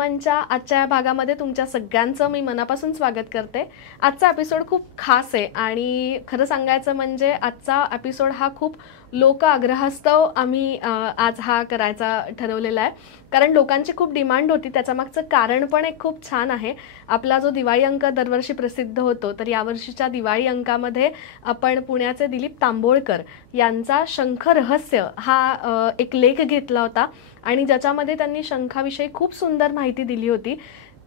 हनुमानच्या आजच्या या भागामध्ये तुमच्या सगळ्यांचं मी मनापासून स्वागत करते। आजचा एपिसोड खूप खास आहे आणि खरं सांगायचं म्हणजे आजचा एपिसोड हा खूप लोक आग्रहास्तव आम्ही आज हा करायचा ठरवलेला आहे, कारण लोकांची खूप डिमांड होती। त्याच्या मागचं कारण पण एक खूप छान आहे। आपला जो दिवाळी अंक दरवर्षी प्रसिद्ध होतो, तर यावर्षीच्या दिवाळी अंकामध्ये आपण पुण्याचे दिलीप तांबोळकर यांचा शंख रहस्य हा एक लेख घेतला होता आणि ज्याच्यामध्ये त्यांनी शंखाविषयी खूप सुंदर माहिती दिली होती।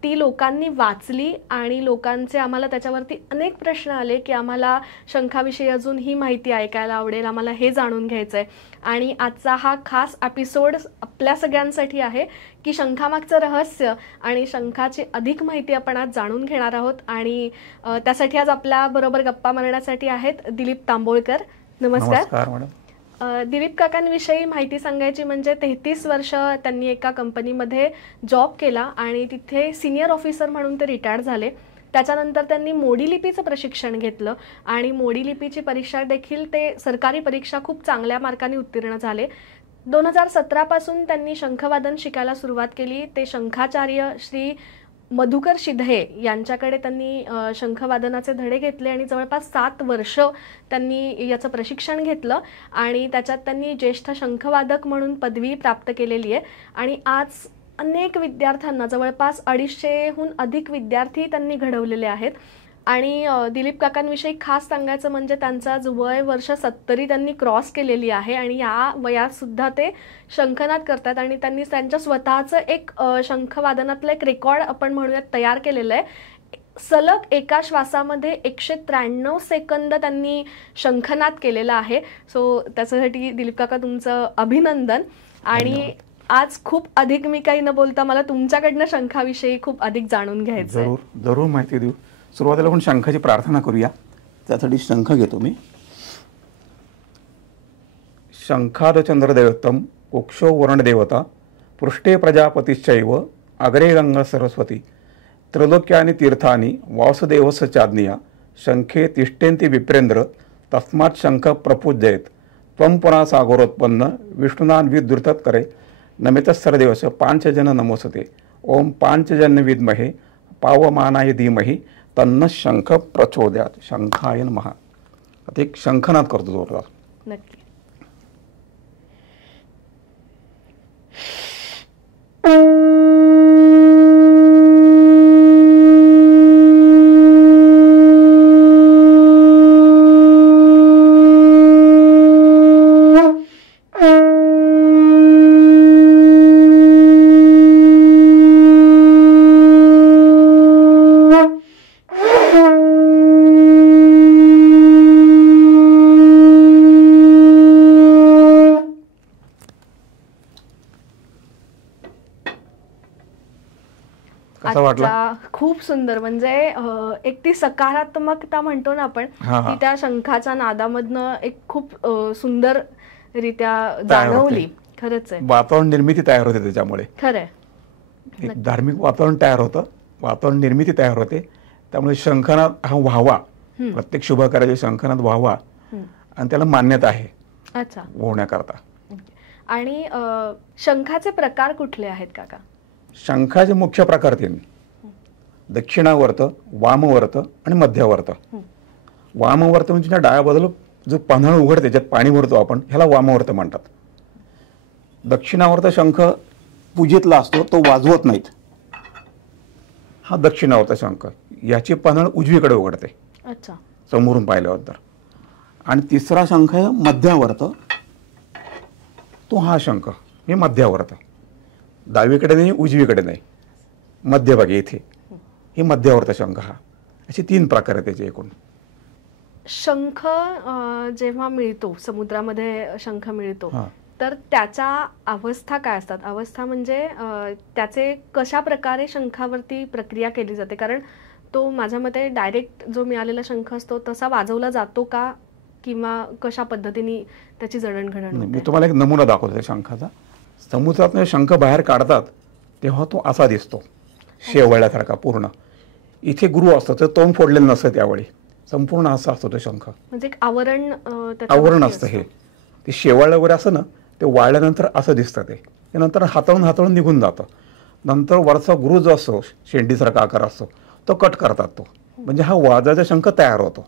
ती लोकांनी वाचली आणि लोकांचे आम्हाला त्याच्यावरती अनेक प्रश्न आले की आम्हाला शंखाविषयी अजून ही माहिती ऐकायला आवडेल, आम्हाला हे जाणून घ्यायचंय। आणि आजचा हा खास एपिसोड आपल्या सगळ्यांसाठी आहे की शंखामागचं रहस्य आणि शंखाची अधिक माहिती आपण आज जाणून घेणार आहोत। आणि त्यासाठी आज आपल्या बरोबर गप्पा मारण्यासाठी आहेत दिलीप तांबोळकर। नमस्कार। नमस्कार मॅडम। दिलीप काकांविषयी माहिती सांगायची म्हणजे 33 वर्ष त्यांनी एका कंपनीमध्ये जॉब केला आणि तिथे सिनियर ऑफिसर म्हणून ते रिटायर्ड झाले। त्याच्यानंतर त्यांनी मोडी लिपीचं प्रशिक्षण घेतलं आणि मोडी लिपीची परीक्षा देखील ते सरकारी परीक्षा खूप चांगल्या मार्काने उत्तीर्ण झाले। 2017 पासून त्यांनी शंखवादन शिकायला सुरुवात केली। ते शंखाचार्य श्री मधुकर शिधे यांच्याकडे त्यांनी शंखवादनाचे धडे घेतले आणि जवळपास 7 वर्ष त्यांनी याचं प्रशिक्षण घेतलं आणि त्याच्यात त्यांनी ज्येष्ठ शंखवादक म्हणून पदवी प्राप्त केलेली आहे। आणि आज अनेक विद्यार्थ्यांना जवळपास 250हून अधिक विद्यार्थी त्यांनी घडवलेले आहेत। आणि दिलीप काकांविषयी खास सांगायचं म्हणजे त्यांचं आज वय वर्ष 70 त्यांनी क्रॉस केलेली आहे आणि या वयात सुद्धा ते शंखनाद करतात आणि त्यांनी त्यांच्या स्वतःचं एक शंखवादनातलं एक रेकॉर्ड आपण म्हणूयात तयार केलेलं आहे। सलग एका श्वासामध्ये 193 सेकंद त्यांनी शंखनाद केलेला आहे। सो त्याच्यासाठी दिलीप काका तुमचं अभिनंदन। आणि आज खूप अधिक मी काही न बोलता मला तुमच्याकडनं शंखाविषयी खूप अधिक जाणून घ्यायचं आहे। जरूर माहिती देऊ। सुरुवातीला आपण शंखाची प्रार्थना करूया। त्यासाठी शंख घेतो मी। शंखाद चंद्रदेवतम कुक्षो वर्णदेवता पृष्ठे प्रजापतिश्चैव अग्रे गंगा सरस्वती त्रैलोक्यानि तीर्थानि वासुदेवस्य चाज्ञया शंखे तिष्ठन्ति विप्रेंद्र तस्मात् शंख प्रपूज्येत त्वं पुनः सागरोत्पन्न विष्णुना विद्रुतत्करे नमितस्सरदेवस्य पांचजन नमोस्तुते ओम पांचजन्य विद्महे पावमानाय धीमहि तन्न शंख प्रचोदयात शंखाय नमः। आता एक शंखनाद करतो जोरदार। नक्की। खूप सुंदर म्हणजे एक ती सकारात्मकता म्हणतो ना आपण, ती त्या शंखाच्या नादामधनं एक खूप सुंदर रित्या जाणवली। खरंच आहे, वातावरण निर्मिती तयार होते त्याच्यामुळे। खरंय, एक धार्मिक वातावरण तयार होतं, वातावरण निर्मिती तयार होते। त्यामुळे शंखनाद हा व्हावा, प्रत्येक शुभ कार्याचे शंखनाद व्हावा आणि त्याला मान्यता आहे अच्छा होण्याकरता। आणि शंखाचे प्रकार कुठले आहेत काका? शंखाचे मुख्य प्रकार 3: दक्षिणावर्त, वामवर्त आणि मध्यावर्त। वामवर्त म्हणजे त्या डाव्या बाजूला जो पन्हाळ उघडते ज्यात पाणी भरतो आपण, ह्याला वामवर्त म्हणतात। दक्षिणावर्त शंख पूजेतला असतो, तो वाजवत नाहीत, हा दक्षिणावर्त शंख। याची पन्हाळ उजवीकडे उघडते अच्छा समोरून पाहिल्यावर। आणि तिसरा शंख आहे मध्यावर्त, तो हा शंख हे मध्यावर्त, डावीकडे नाही उजवीकडे नाही, मध्यभागी इथे, हे मध्यावर्त शंख। हा असे 3 प्रकार आहेत त्याचे एकूण। शंख जेव्हा मिळतो, समुद्रामध्ये शंख मिळतो, तर त्याच्या अवस्था काय असतात? अवस्था म्हणजे त्याचे कशा प्रकारे शंखावरती प्रक्रिया केली जाते? कारण तो माझ्या मते डायरेक्ट जो मिळालेला शंख असतो तसा वाजवला जातो का, किंवा कशा पद्धतीने त्याची जडणघडण होते? मी तुम्हाला एक नमुना दाखवतो शंखाचा। समुद्रातून शंख बाहेर काढतात तेव्हा तो असा दिसतो, शेवळल्यासारखा पूर्ण। इथे गुरु असतो, तर तोंड फोडलेलं नसतं, त्यावेळी संपूर्ण असा असतो तो शंख, म्हणजे एक आवरण असतं। हे ते शेवाळ वगैरे असं ना, ते वाळल्यानंतर असं दिसतं, ते नंतर हाताळून निघून जातं। नंतर वरचा गुरु जो असतो शेंडीसारखा आकार असतो तो कट करतात तो, म्हणजे हा वाजाचा शंख तयार होतो.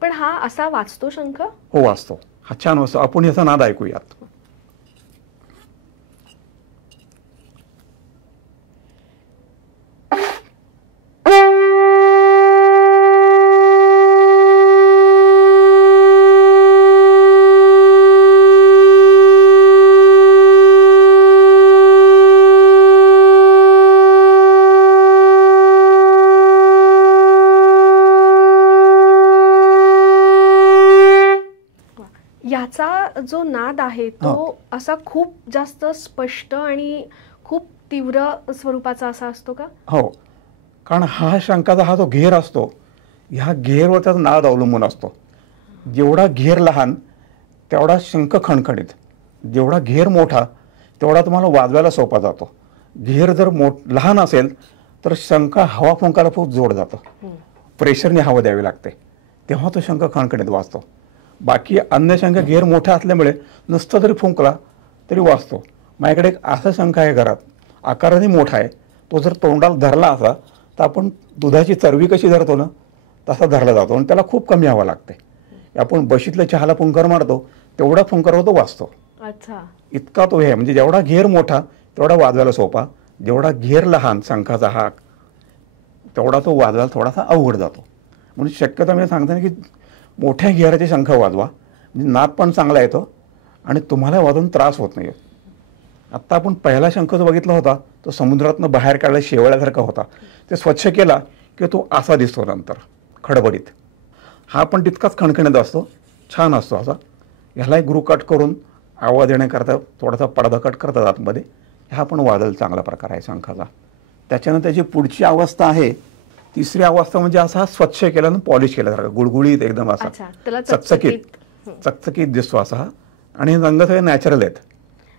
पण हा असा वाजतो शंख? हो वाजतो, हा छान वाजतो. आपण याचा नाद ऐकूयात. याचा जो नाद आहे तो असा खूप जास्त स्पष्ट आणि खूप तीव्र स्वरूपाचा असा असतो का? हो, कारण हा शंखाचा हा जो घेर असतो, ह्या घेरवरचा नाद अवलंबून असतो. जेवढा घेर लहान तेवढा शंख खणखणीत, जेवढा घेर मोठा तेवढा तुम्हाला वाजवायला सोपा जातो. घेर जर लहान असेल तर शंख हवा फुंकायला खूप जोड जातो, प्रेशरने हवा द्यावी लागते, तेव्हा तो शंख खणखणीत वाजतो. बाकी अन्य शंख घेर मोठा असल्यामुळे नुसतं जरी फुंकला तरी वाजतो. माझ्याकडे एक असा शंख आहे घरात, आकाराने मोठा आहे. तो जर तोंडाला धरला असा तर आपण दुधाची चरबी कशी धरतो ना तसा धरला जातो आणि त्याला खूप कमी हवा लागते. आपण बशीतल्या चहाला फुंकर मारतो तेवढा फुंकर तो वाजतो. अच्छा, इतका तो आहे. म्हणजे जेवढा घेर मोठा तेवढा वाजवायला सोपा, जेवढा घेर लहान शंखाचा हाक तेवढा तो वाजवायला थोडासा अवघड जातो. म्हणून शक्यतो मी सांगतो की मोठ्या घेराचे शंख वाजवा, म्हणजे नाद पण चांगला येतो आणि तुम्हाला वाजवून त्रास होत नाही. आत्ता आपण पहिला शंख जो बघितला होता तो समुद्रातनं बाहेर काढला शेवळ्यासारखा होता. ते स्वच्छ केला की तो असा दिसतो नंतर खडबडीत. हा पण तितकाच खणखणीत असतो, छान असतो असा. ह्याला एक गुरु कट करून आवाज येण्याकरता थोडासा पडदा कट करतात आतमध्ये. हा पण वाजल चांगला प्रकार आहे शंखाचा. त्याच्यानंतर त्याची पुढची अवस्था आहे, तिसरी अवस्था म्हणजे असा स्वच्छ केला आणि पॉलिश केल्यासारखा गुळगुळीत एकदम असा चकचकीत दिसतो असा. आणि हे रंग सगळे नॅचरल आहेत.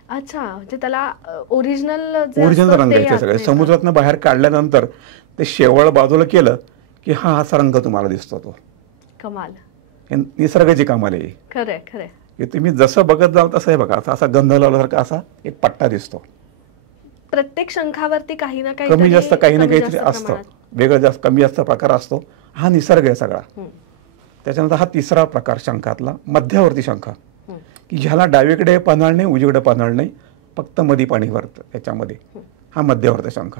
अच्छा, म्हणजे त्याला ओरिजिनल रंग आहेत सगळे. समुद्रातनं बाहेर काढल्यानंतर ते शेवळ बाजूला केलं की हा असा रंग तुम्हाला दिसतो. तो कमाल, हे निसर्गाची कमाल आहे. खरंय खरंय. की तुम्ही जसं बघत जाल तसं आहे बघा, असा गंध लावल्यासारखा असा एक पट्टा दिसतो. प्रत्येक शंखावरती काही ना काही कमी जास्त काही ना काहीतरी असतं, वेगळं जास्त कमी जास्त प्रकार असतो. हा निसर्ग आहे सगळा. त्याच्यानंतर हा तिसरा प्रकार शंखातला मध्यवर्ती शंख, की ज्याला डावीकडे पन्हाळ नाही उजवीकडे पन्हाळ नाही, फक्त मधी पाणी भरतं त्याच्यामध्ये. हा मध्यवर्ती शंख.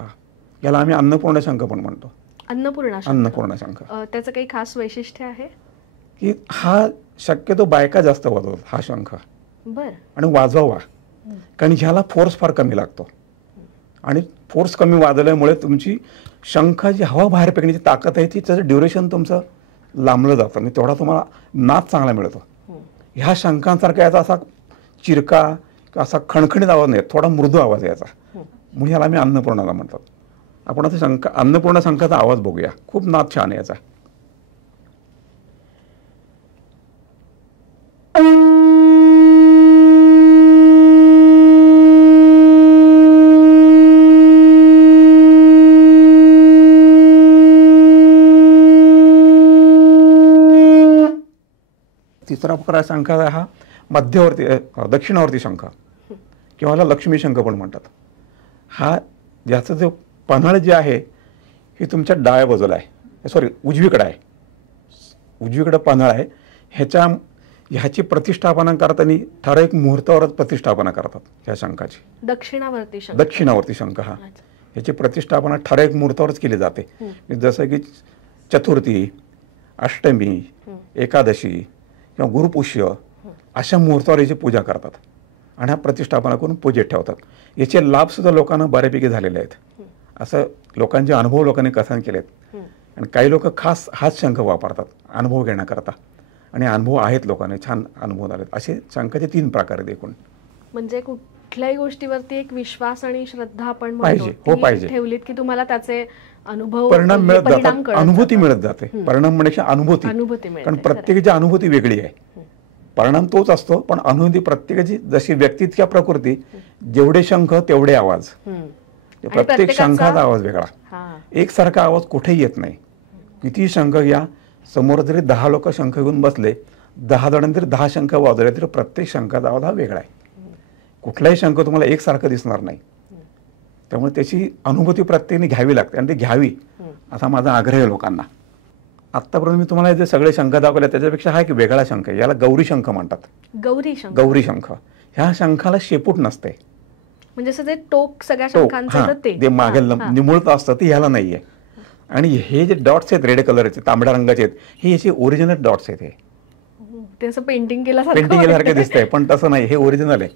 याला आम्ही अन्नपूर्ण शंख पण म्हणतो. अन्नपूर्ण शंख. त्याचं काही खास वैशिष्ट्य आहे की हा शक्यतो बायका जास्त वाजवतात हा शंख. बर. आणि वाजवावा, कारण ह्याला फोर्स फार कमी लागतो. आणि फोर्स कमी वाजवल्यामुळे तुमची शंखाची हवा बाहेर फेकण्याची ताकद आहे ती, त्याचं ड्युरेशन तुमचं लांबलं जातं आणि तेवढा तुम्हाला नाद चांगला मिळतो. ह्या शंखांसारखा याचा असा चिरका किंवा असा खणखणीत आवाज नाही, थोडा मृदू आवाज याचा, म्हणून ह्याला आम्ही अन्नपूर्णाला म्हणतात. आपण आता अन्नपूर्ण शंखाचा आवाज बघूया. खूप नाद छान आहे याचा. तिसरा प्रकार शंखाचा हा मध्यवर्ती दक्षिणावर्ती शंख किंवा ह्याला लक्ष्मी शंख पण म्हणतात. हा ज्याचं जो पन्हाळ जे आहे हे तुमच्या डाव्या बाजूला आहे, सॉरी उजवीकडे आहे. उजवीकडे पन्हाळ आहे. ह्याची प्रतिष्ठापना करताना ठराविक मुहूर्तावरच प्रतिष्ठापना करतात ह्या शंखाची. दक्षिणावर्ती शंख हा, ह्याची प्रतिष्ठापना ठराविक मुहूर्तावरच केली जाते. जसं की चतुर्थी, अष्टमी, एकादशी किंवा गुरुपुष्य अशा मुहूर्तावर याची पूजा करतात आणि हा प्रतिष्ठापना करून पूजेत ठेवतात. याचे लाभ सुद्धा लोकांना बऱ्यापैकी झालेले आहेत. असं लोकांचे अनुभव लोकांनी कथन केलेत. आणि काही लोक खास हाच शंख वापरतात अनुभव घेण्याकरता, आणि अनुभव आहेत लोकांनी, छान अनुभव झालेत. असे शंखाचे 3 प्रकार आहेत एकूण. म्हणजे कुठल्याही गोष्टीवरती एक विश्वास आणि श्रद्धा आपण पाहिजे ठेवलीत की तुम्हाला त्याचे अनुभव परिणाम मिळत जातात, अनुभूती मिळत जाते. परिणाम म्हणजे अनुभूती, कारण प्रत्येकाची अनुभूती वेगळी आहे. परिणाम तोच असतो पण अनुभूती प्रत्येकाची, जशी व्यक्ती इतक्या प्रकृती, जेवढे शंख तेवढे आवाज. प्रत्येक शंखाचा आवाज वेगळा, एकसारखा आवाज कुठेही येत नाही. किती शंख घ्या, समोर जरी 10 लोक शंख घेऊन बसले, 10 जणांनी जरी 10 शंख वाजवले तरी प्रत्येक शंखाचा आवाज हा वेगळा आहे. कुठलाही शंख तुम्हाला एकसारखं दिसणार नाही. त्यामुळे त्याची अनुभूती प्रत्येकाने घ्यावी लागते आणि ती घ्यावी असा माझा आग्रह आहे लोकांना. आत्तापर्यंत मी तुम्हाला जे सगळे शंख दाखवले त्याच्यापेक्षा हा एक वेगळा शंख आहे, याला गौरी शंख म्हणतात. गौरी शंख. गौरी शंख ह्या शंखाला शेपूट नसते. म्हणजे असं जे टोक सगळ्या शंखांचं तर ते मागे निमुळत असतं ते ह्याला नाहीये. आणि हे जे डॉट्स आहेत रेड कलरचे तांबड्या रंगाचे आहेत हे याचे ओरिजिनल डॉट्स आहेत. ते असं पेंटिंग केल्यासारखं पेंटिंग दिसतंय पण तसं नाही, हे ओरिजिनल आहे.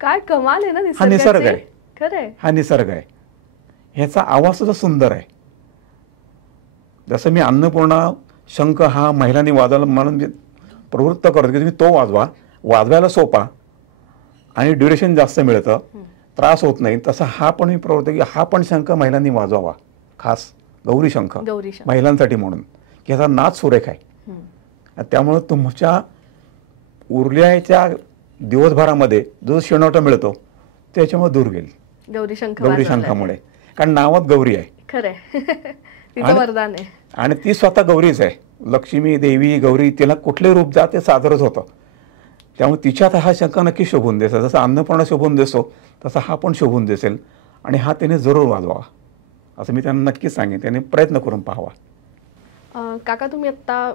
काय कमाल आहे ना. हा निसर्ग आहे, खरंय हा निसर्ग आहे. ह्याचा आवाज सुद्धा सुंदर आहे. जसं मी अन्नपूर्णा शंख हा महिलांनी वाजवायला म्हणून प्रवृत्त करतो की तुम्ही तो वाजवा, वाजवायला सोपा आणि ड्युरेशन जास्त मिळतं, त्रास होत नाही, तसा हा पण मी प्रवृत्त की हा पण शंख महिलांनी वाजवावा. खास गौरी शंख महिलांसाठी म्हणून की ह्याचा नाद सुरेख आहे. त्यामुळे तुमच्या उरल्याच्या दिवसभरामध्ये जो शेणोटा मिळतो त्याच्यामुळे दूर गेली गौरी शंखामुळे. कारण नावात गौरी आहे, खरंय तिचं वरदान आहे. आणि ती स्वतः गौरीच आहे. लक्ष्मी देवी गौरी तिला कुठले रूप जा ते सादरच होतं. त्यामुळे तिच्यात हा शंख नक्की शोभून देतो. जसं अन्नपूर्णा शोभून देतो तसा हा पण शोभून दिसेल आणि हा त्याने जरूर वाजवावा असं मी त्यांना नक्कीच सांगेन. त्याने प्रयत्न करून पाहावा. काका तुम्ही आत्ता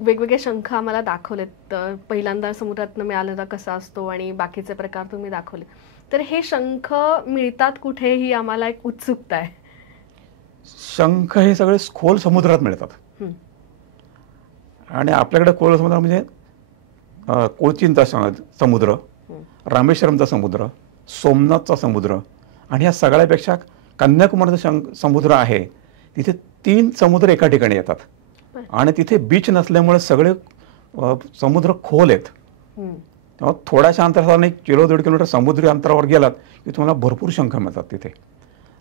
वेगवेगळे शंख आम्हाला दाखवलेत. पहिल्यांदा समुद्रातनं मिळालेला कसा असतो आणि बाकीचे प्रकार तुम्ही दाखवले. तर हे शंख मिळतात कुठे ही आम्हाला एक उत्सुकता आहे. शंख हे सगळे खोल समुद्रात मिळतात. आणि आपल्याकडे खोल समुद्र म्हणजे कोचीनचा समुद्र, रामेश्वरमचा समुद्र, सोमनाथचा समुद्र आणि ह्या सगळ्यापेक्षा कन्याकुमारीचा समुद्र आहे. तिथे 3 समुद्र एका ठिकाणी येतात आणि तिथे बीच नसल्यामुळे सगळे समुद्र खोल आहेत. तेव्हा थोड्याशा अंतरावर 1 किलो 1.5 किलोमीटर समुद्री अंतरावर गेलात की तुम्हाला भरपूर शंख मिळतात तिथे.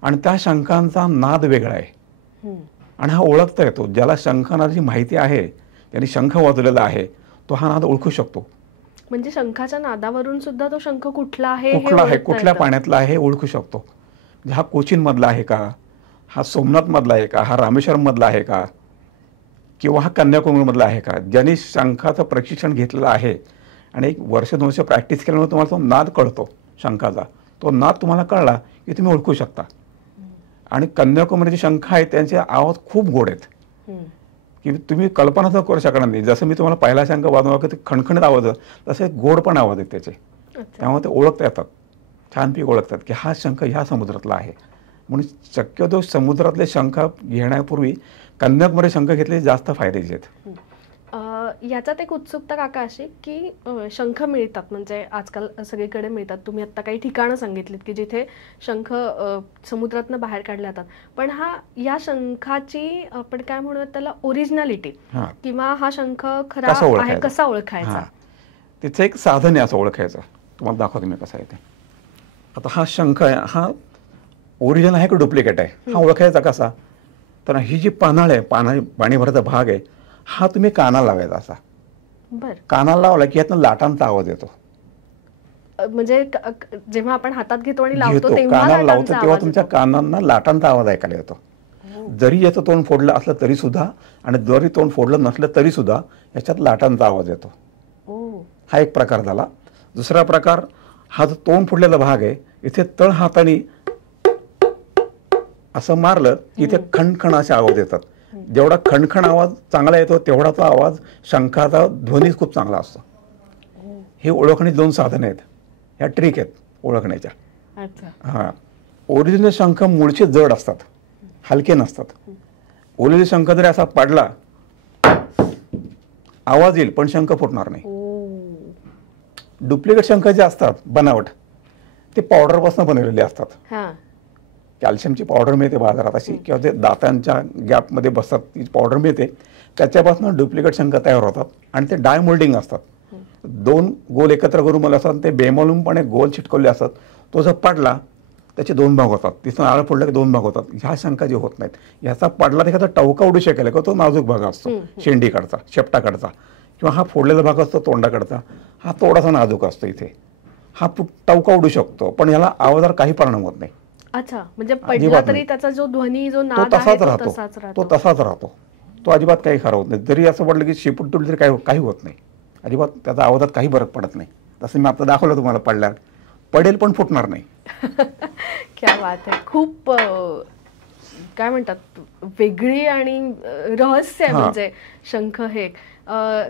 आणि त्या शंखांचा नाद वेगळा आहे आणि हा ओळखता येतो. ज्याला शंखनादाची माहिती आहे, त्यांनी शंख वाजवलेला आहे, तो हा नाद ओळखू शकतो. म्हणजे शंखाच्या नादावरून सुद्धा तो शंख कुठला आहे, कुठल्या पाण्यातला आहे ओळखू शकतो. म्हणजे हा कोचीन मधला आहे का, हा सोमनाथ मधला आहे का, हा रामेश्वरम मधला आहे का, किंवा हा कन्याकुमारी मधला आहे का. ज्यांनी शंखाचं प्रशिक्षण घेतलेलं आहे आणि 1 वर्ष 2 वर्ष प्रॅक्टिस केल्यामुळे तुम्हाला तो नाद कळतो शंखाचा. तो नाद तुम्हाला कळला की तुम्ही ओळखू शकता. आणि कन्याकुमारीचे शंख आहेत त्यांचे आवाज खूप गोड आहेत की तुम्ही कल्पना तर करू शकणार नाही. जसं मी तुम्हाला पहिला शंख वाजवा की ते खणखणीत आवाज तसे गोड पण आवाज आहेत त्याचे. त्यामुळे ते ओळखता येतात, छानपैकी ओळखतात की हा शंख ह्या समुद्रातला आहे. म्हणून शक्यतो समुद्रातले शंख घेण्यापूर्वी कन्याकुमारी शंख घेतले जास्त फायद्याचे आहेत. याच्यात एक उत्सुकता काका अशी की शंख मिळतात म्हणजे आजकाल सगळीकडे मिळतात. तुम्ही आत्ता काही ठिकाणं सांगितलीत की जिथे शंख समुद्रातनं बाहेर काढले जातात. पण या शंखाची आपण काय म्हणूयात त्याला ओरिजिनॅलिटी किंवा हा शंख खरा आहे कसा ओळखायचा, तिचं एक साधन आहे असं ओळखायचं. तुम्हाला दाखवतो मी कसं आहे ते. आता हा शंख आहे, हा ओरिजिनल आहे की डुप्लिकेट आहे हा ओळखायचा कसा. तर ही जी पानाळ आहे, पाणी भराचा भाग आहे, हा तुम्ही कानाला लावायचा असा. कानाला लावला की यातनं लाटांचा आवाज येतो. म्हणजे जेव्हा आपण हातात घेतो आणि लावतो कानाला लावतो तेव्हा तुमच्या कानांना लाटांचा आवाज ऐकायला येतो. जरी याचं तोंड फोडलं असलं तरी सुद्धा आणि जरी तोंड फोडलं नसलं तरी सुद्धा याच्यात लाटांचा आवाज येतो. हा एक प्रकार झाला. दुसरा प्रकार, हा जो तोंड फोडलेला भाग आहे इथे तळ हाताने असं मारलं की इथे खणखण असे आवाज येतात. जेवढा खणखण आवाज चांगला येतो तेवढा तो आवाज शंखाचा ध्वनी खूप चांगला असतो. हे ओळखण्याची 2 साधनं आहेत, ह्या ट्रिक आहेत ओळखण्याच्या. हां, ओरिजिनल शंख मूळचे जड असतात, हलके नसतात. ओरिजिनल शंख जरी असा पडला आवाज येईल पण शंख फुटणार नाही. डुप्लिकेट शंख जे असतात बनावट ते पावडरपासून बनवलेले असतात. कॅल्शियमची पावडर मिळते बाजारात अशी, किंवा ते दातांच्या गॅपमध्ये बसतात ती पावडर मिळते, त्याच्यापासून डुप्लिकेट शंख तयार होतात आणि ते डाय मोल्डिंग असतात. 2 गोल एकत्र करून मला असतात, ते बेमालूमपणे गोल चिटकवले असतात. तो जर पडला त्याचे 2 भाग होतात, तिथून आळ पडलं की 2 भाग होतात. ह्या शंका जे होत नाहीत. ह्याचा पडला तर एखादा टवका उडू शकेल का, तो नाजूक भाग असतो शेंडीकडचा शेपटाकडचा, किंवा हा फोडलेला भाग असतो तोंडाकडचा, हा थोडासा नाजूक असतो इथे. हा टवका उडू शकतो पण ह्याला आवाजावर काही परिणाम होत नाही. अच्छा, म्हणजे पडला तरी त्याचा जो ध्वनी जो नाद आहे तो तसाच राहतो. तो अजिबात काही खराब होत नाही. जरी असं पडलं की शेपूट तुटली तरी काही होत नाही. अजिबात त्याचा आवाजात काही फरक पडत नाही. तसं मी आता दाखवलं तुम्हाला, पडल्यावर पडेल पण फुटणार नाही. क्या बात आहे. खूप काय म्हणतात वेगळी आणि रहस्य आहे म्हणजे शंख हे.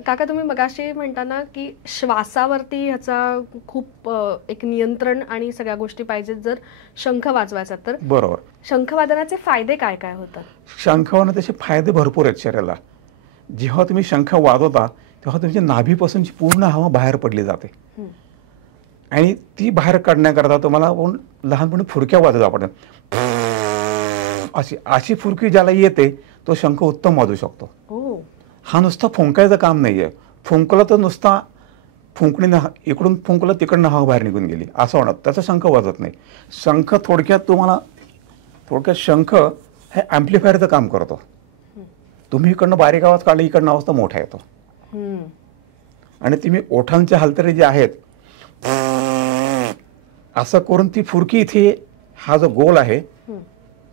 काका तुम्ही मगाशी म्हणताना की श्वासावरती ह्याचा खूप एक नियंत्रण आणि सगळ्या गोष्टी पाहिजेत जर शंख वाजवायचा तर. बरोबर. शंखवादनाचे फायदे काय काय होतात? शंखवादनाचे फायदे भरपूर आहेत शरीराला. जेव्हा तुम्ही शंख वाजवता तेव्हा तुमच्या नाभीपासूनची पूर्ण हवा बाहेर पडली जाते आणि ती बाहेर काढण्याकरता तुम्हाला लहानपणी फुरक्या वाजवत आपण अशी अशी फुरकी ज्याला येते तो शंख उत्तम वाजवू शकतो. हा नुसता फुंकायचं काम नाहीये. फुंकलं तर नुसता फुंकणीनं इकडून फुंकलं तिकडनं हवा बाहेर निघून गेली असं होणार, त्याचा शंख वाजत नाही. शंख थोडक्यात शंख हे ॲम्प्लिफायरचं काम करतो. तुम्ही इकडनं बारीक आवाज काढला इकडनं आवाज तर मोठा येतो आणि तुम्ही ओठांच्या हालचाली जे आहेत असं करून ती फुरकी इथे हा जो गोल आहे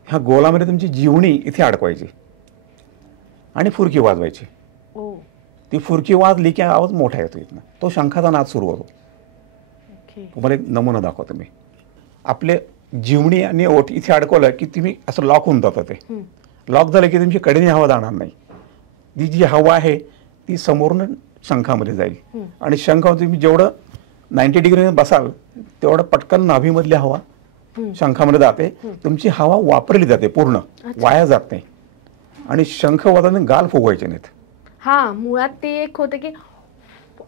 ह्या गोलामध्ये तुमची जीवणी इथे अडकवायची आणि फुरकी वाजवायची. ती फुरकी वाजली की आवाज मोठा येतो इथनं, तो शंखाचा नाद सुरू होतो. तुम्हाला एक नमुना दाखवतो मी. आपले जीवणी आणि ओठ इथे अडकवलं की तुम्ही असं लॉक होऊन जातं. ते लॉक झालं की तुमची कडेने हवा जाणार नाही. ती जी हवा आहे ती समोरून शंखामध्ये जाईल आणि शंखामध्ये तुम्ही जेवढं 90 डिग्रीने बसाल तेवढं पटकन नाभीमधली हवा शंखामध्ये जाते. तुमची हवा वापरली जाते पूर्ण, वाया जात नाही. आणि शंख वाजवताना गाल फुगवायचे नाहीत. हा मुळात ती एक होते की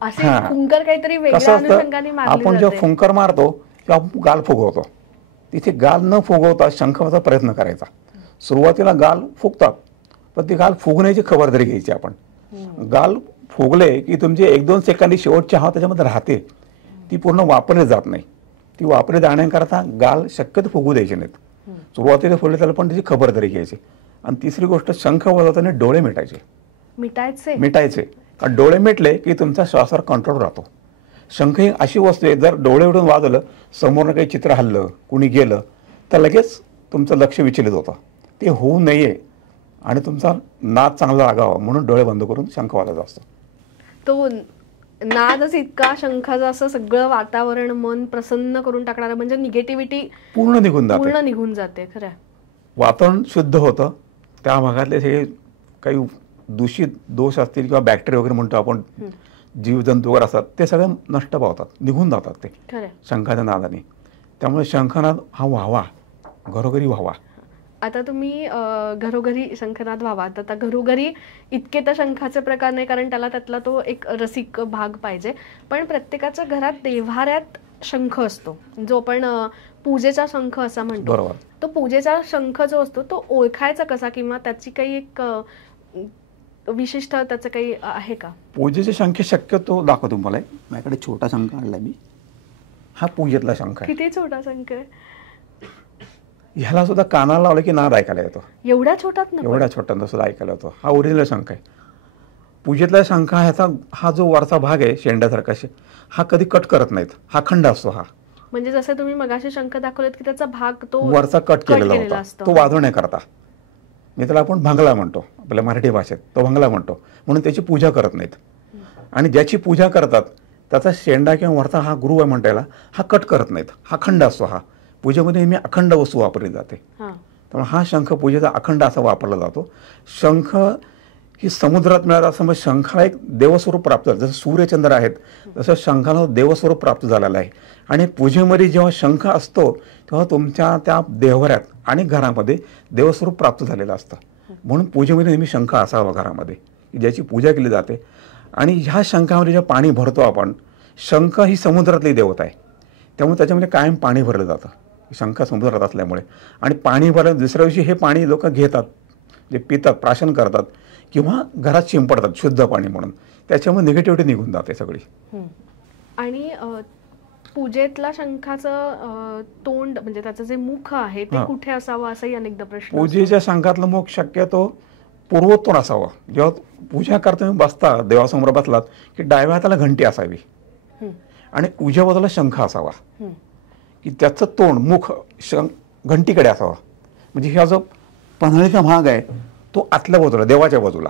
असे फुंकर काहीतरी वेगळ्या अनुषंगाने मारली जाते. आपण जेव्हा फुंकर मारतो तेव्हा गाल फुगवतो. तिथे गाल न फुगवता शंखाचा प्रयत्न करायचा. सुरुवातीला गाल फुगतात पण ती गाल फुगण्याची खबरदारी घ्यायची आपण. गाल फुगले की तुमची 1-2 सेकंदी शेवटची हवा त्याच्यामध्ये राहते, ती पूर्ण वापरली जात नाही. ती वापरली जाण्याकरता गाल शक्यतो फुगू द्यायचे नाहीत. सुरुवातीला फुगले त्याला पण त्याची खबरदारी घ्यायची. आणि तिसरी गोष्ट शंख वाजवताना डोळे मिटायचे. कारण डोळे मिटले की तुमचा श्वासावर कंट्रोल राहतो. शंख ही अशी वस्तू आहे, जर डोळे उडून वाजवलं समोरनं काही चित्र हल्लं कुणी गेलं तर लगेच तुमचं लक्ष विचलित होतं. ते होऊ नये आणि तुमचा नाद चांगला लागावा म्हणून डोळे बंद करून शंख वाजवायचा असतो. तो नादच इतका शंखाचा असं सगळं वातावरण मन प्रसन्न करून टाकणारा म्हणजे निगेटिव्हिटी पूर्ण निघून जाते. खरं वातावरण शुद्ध होतं. त्या भागातले हे काही दूषित दोष असतील किंवा बॅक्टेरिया वगैरे म्हणतो आपण, जीवजंतू वगैरे असतात ते सगळे नष्ट पावतात, निघून जातात ते शंखाच्या नादाने. त्यामुळे शंखनाद हा व्हावा, घरोघरी व्हावा. आता तुम्ही घरोघरी शंखनाद व्हावा, आता घरोघरी इतके तर शंखाचे प्रकार नाही कारण त्यातला तो एक रसिक भाग पाहिजे. पण प्रत्येकाच्या घरात देव्हाऱ्यात शंख असतो जो आपण पूजेचा शंख असा म्हणतो. बरोबर. तो पूजेचा शंख जो असतो तो ओळखायचा कसा किंवा त्याची काही एक विशिष्ट त्याचं काही आहे का? पूजेचे शंख शक्यतो दाखवतो तुम्हाला. माझ्याकडे छोटा शंख आणला मी. हा पूजेतला शंख आहे. किती छोटा शंख आहे. ह्याला सुद्धा कानाला लावलं की नाद ऐकायला येतो. एवढ्या छोट्यात सुद्धा ऐकायला येतो. हा ओरिजिनल शंख आहे. पूजेतला शंख ह्याचा हा जो वरचा भाग आहे शेंड्यासारखा हा कधी कट करत नाहीत. हा खंड असतो. हा म्हणजे जसे तुम्ही मगाशी शंख दाखवलेत की त्याचा भाग तो वरचा कट केलेला होता तो वाजवण्याकरता. मी त्याला आपण भंगला म्हणतो आपल्या मराठी भाषेत. तो भंगला म्हणतो म्हणून त्याची पूजा करत नाहीत. आणि ज्याची पूजा करतात त्याचा शेंडा किंवा वरचा हा गुरु आहे म्हणता याला, हा कट करत नाहीत. हा खंड असतो. हा पूजेमध्ये नेहमी अखंड वस्तू वापरली जाते. त्यामुळे हा शंख पूजेचा अखंड असा वापरला जातो. शंख ही समुद्रात मिळाला असं म्हणजे शंखाला एक देवस्वरूप प्राप्त झालं. जसं सूर्यचंद्र आहेत तसं शंखाला देवस्वरूप प्राप्त झालेलं आहे. आणि पूजेमध्ये जेव्हा शंख असतो तेव्हा तुमच्या त्या देव्हाऱ्यात आणि घरामध्ये देवस्वरूप प्राप्त झालेलं असतं. म्हणून पूजेमध्ये नेहमी शंख असावा घरामध्ये ज्याची पूजा केली जाते. आणि ह्या शंखामध्ये जेव्हा पाणी भरतो आपण, शंख ही समुद्रातली देवता आहे त्यामुळे त्याच्यामध्ये कायम पाणी भरलं जातं शंख समुद्रात असल्यामुळे. आणि पाणी भरलं दुसऱ्या दिवशी हे पाणी लोक घेतात, जे पितात, प्राशन करतात किंवा घरात शिंपडतात शुद्ध पाणी म्हणून. त्याच्यामुळे निगेटिव्हिटी निघून जाते सगळी. आणि पूजेतला शंखाचं तोंड म्हणजे त्याचं जे मुख आहे ते कुठे असावं असाही अनेकदा प्रश्न. पूजेच्या शंखातलं मुख शक्यतो पूर्वोत्तर असावं. जेव्हा पूजा करता तुम्ही बसता देवासमोर बसलात की डाव्या हाताला घंटी असावी आणि उजव्या बाजूला शंख असावा की त्याचं तोंड मुख घंटीकडे असावा. म्हणजे हा जो पन्हाळीचा भाग आहे तो आतल्या बाजूला देवाच्या बाजूला,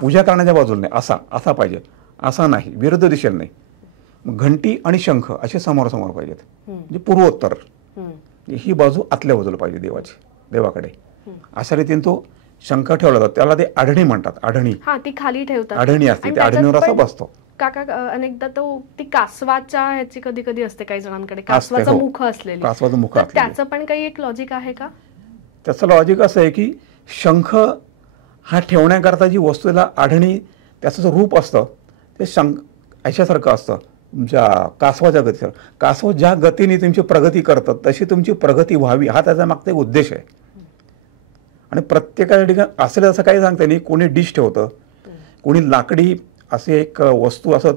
पूजा करण्याच्या बाजूला नाही, असा पाहिजे. असा नाही, विरुद्ध दिशेला नाही. घंटी आणि शंख असे समोरासमोर पाहिजेत म्हणजे पूर्वोत्तर ही बाजू आतल्या बाजूला पाहिजे देवाची, देवाकडे. अशा रीतीने तो शंख ठेवला जातो. त्याला ते आढणी म्हणतात. आढणी, हा, ती खाली ठेवतात. आढणी असते, त्या आढणीवर असा बसतो. काका अनेकदा तो ती कासवाच्या ह्याची कधी कधी असते काही जणांकडे, कासवाचं मुख असलेली. कासवाचं मुख असलेलं. त्याचं पण काही एक लॉजिक आहे का? त्याचं लॉजिक असं आहे की शंख हा ठेवण्याकरता जी वस्तूला आढणी, त्याचं जे रूप असतं ते शंख अशासारखं असतं तुमच्या कासवाच्या गतीवर. कासव ज्या गतीने तुमची प्रगती करतात तशी तुमची प्रगती व्हावी हा त्याचा मागचा एक उद्देश आहे. आणि प्रत्येकाच्या ठिकाणी असं असं काही सांगता नाही. कोणी डिश ठेवतं, कोणी लाकडी असे एक वस्तू असं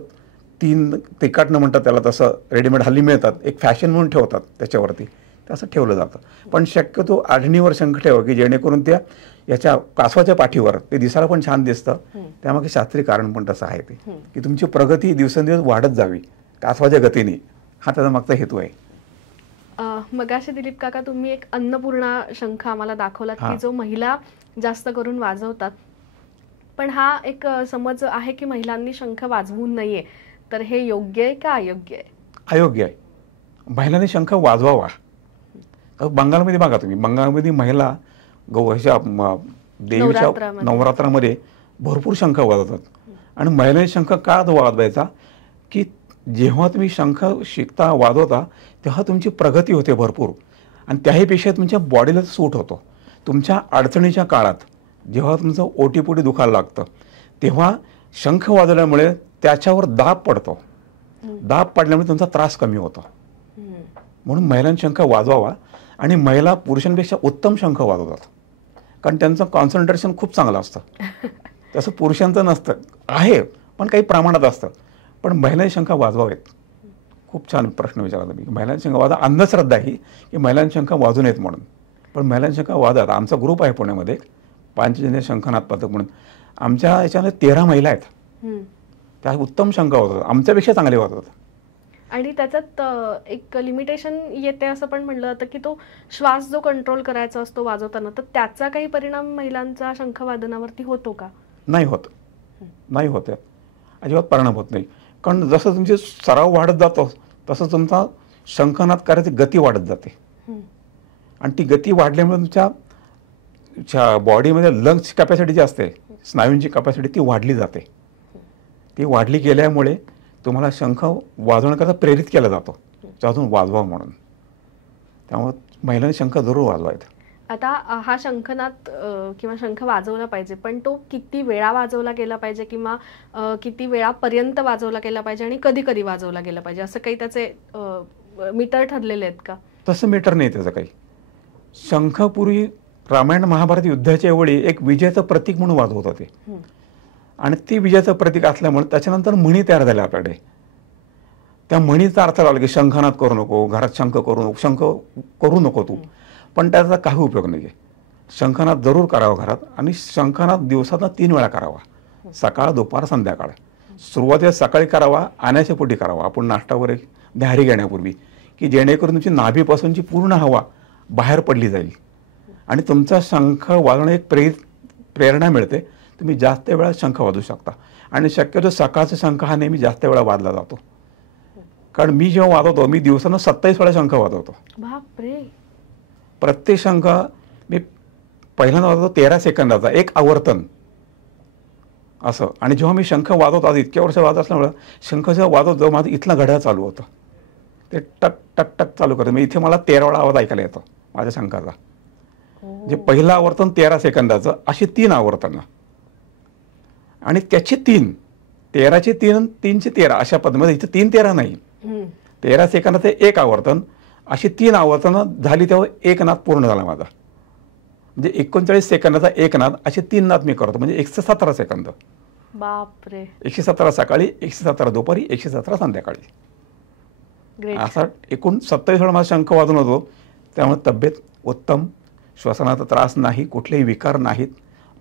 3 तिकाटणं म्हणतात त्याला, तसं रेडीमेड हल्ली मिळतात, एक फॅशन म्हणून ठेवतात त्याच्यावरती, तसं ठेवलं जातं. पण शक्यतो आढणीवर शंख ठेवा की जेणेकरून त्या याच्या कासवाच्या पाठीवर ते दिसायला पण छान दिसतं. त्यामागे शास्त्रीय कारण पण तसं आहे ते, की तुमची प्रगती दिवसेंदिवस वाढत जावी कासवाच्या गतीने, हा त्याचा मागचा हेतू आहे. मगाशी दिलीप काका तुम्ही एक अन्नपूर्णा शंख आम्हाला दाखवलात की जो महिला जास्त करून वाजवतात. पण हा एक समज आहे की महिलांनी शंख वाजवू नये, तर हे योग्य आहे का अयोग्य आहे? अयोग्य आहे. महिलांनी शंख वाजवावा. बंगालमध्ये बघा तुम्ही, बंगालमध्ये महिला देवीच्या नवरात्रामध्ये भरपूर शंख वाजवतात. आणि महिलांनी शंख का वाजवायचा की जेव्हा तुम्ही शंख शिकता वाजवता तेव्हा तुमची प्रगती होते भरपूर, आणि त्याहीपेक्षा तुमच्या बॉडीला सूट होतो. तुमच्या अडचणीच्या काळात जेव्हा तुमचं ओटीपोटी दुखायला लागतं तेव्हा शंख वाजवल्यामुळे त्याच्यावर दाब पडतो. दाब पडल्यामुळे तुमचा त्रास कमी होतो. म्हणून महिलांनी शंख वाजवावा. आणि महिला पुरुषांपेक्षा उत्तम शंख वाजवतात, कारण त्यांचं कॉन्सन्ट्रेशन खूप चांगलं असतं. तसं पुरुषांचं नसतं, आहे पण काही प्रमाणात असतं. पण महिलांनी शंख वाजवावेत. खूप छान प्रश्न विचारला तुम्ही. महिलांनी शंख वाजवा, अंधश्रद्धा ही की महिलांनी शंख वाजू नयेत म्हणून. पण महिलांनी शंख वाजवतात. आमचा ग्रुप आहे पुण्यामध्ये, पांचजन्य शंखनाद पथक म्हणून. आमच्या याच्यामध्ये 13 महिला आहेत, त्या उत्तम शंख वाजवतात, आमच्यापेक्षा चांगले वाजवतात. आणि त्याच्यात एक लिमिटेशन येते असं पण म्हणलं जातं की तो श्वास जो कंट्रोल करायचा असतो वाजवताना, तर त्याचा काही परिणाम महिलांचा शंख वादनावरती होतो का? नाही होत, नाही होत, अजिबात परिणाम होत नाही. कारण जसं तुमचे सराव वाढत जातो तसं तुमचा शंखनाद करायची गती वाढत जाते. आणि ती गती वाढल्यामुळे तुमच्या बॉडीमध्ये लंग्सची कॅपॅसिटी जी असते, स्नायूंची कॅपॅसिटी, ती वाढली जाते. ती वाढली गेल्यामुळे तुम्हाला शंख वाजवण्याकरता प्रेरित केला जातो, त्यातून वाजवा म्हणून. त्यामुळे महिलांनी शंख जरूर वाजवायचा. आता हा शंखनाद किंवा शंख वाजवला पाहिजे, पण तो किती वेळा वाजवला गेला पाहिजे किंवा किती वेळापर्यंत वाजवला गेला पाहिजे आणि कधी कधी वाजवला गेला पाहिजे, असं काही त्याचे मीटर ठरलेले आहेत का? तसं मीटर नाही त्याचं काही. शंखपूर्वी रामायण महाभारत युद्धाच्या वेळी एक विजयाचं प्रतीक म्हणून वाजवत होते. आणि ती विजयाचं प्रतीक असल्यामुळे त्याच्यानंतर म्हणी तयार झाल्या आपल्याकडे. त्या म्हणीचा अर्थ लागला की शंखनाद करू नको, घरात शंख करू नको, शंख करू नको तू. पण त्याचा काही उपयोग नाही आहे. शंखनाद जरूर करावा घरात. आणि शंखनाद दिवसातून 3 वेळा करावा, सकाळ, दुपार, संध्याकाळ. सुरुवातीला सकाळी करावा, आण्याच्या पोटी करावा, आपण नाश्ता वगैरे न्याहारी घेण्यापूर्वी, की जेणेकरून तुमची नाभीपासूनची पूर्ण हवा बाहेर पडली जाईल आणि तुमचा शंख वाजवणं एक प्रेरणा मिळते. तुम्ही जास्त वेळा शंख वाजवू शकता. आणि शक्यतो सकाळचा शंख हा नेहमी जास्त वेळा वाजला जातो. कारण मी जेव्हा वाजवतो, मी दिवसानं 27 वेळा शंख वाजवतो. बापरे. प्रत्येक शंख मी पहिल्यांदा वाजवतो 13 सेकंदाचा, एक आवर्तन असं. आणि जेव्हा मी शंख वाजवतो, आज इतक्या वर्ष वाजत असल्यामुळं शंख जेव्हा वाजवतो माझं इथलं घड्याळ चालू होतं, ते टक टक टक चालू करतं. मी इथे मला 13 वेळा आवाज ऐकायला येतो माझ्या शंखाचा. जे पहिलं आवर्तन 13 सेकंदाचं, अशी 3 आवर्तनं. आणि त्याची 3, 13ची 3, 3ची 13 अशा पद्धतीमध्ये. इथे 3-13 नाही, 13 सेकंदाचं एक आवर्तन, अशी 3 आवर्तनं झाली तेव्हा एक नाद पूर्ण झाला माझा. म्हणजे 39 सेकंदाचा एक नाद, असे 3 नाद मी करतो, म्हणजे 117 सेकंद. बापरे. 117 सकाळी, 117 दुपारी, 117 संध्याकाळी, असा एकूण 27 वेळा माझा शंख वाजून होतो. त्यामुळे तब्येत उत्तम, श्वसनाचा त्रास नाही, कुठलेही विकार नाहीत,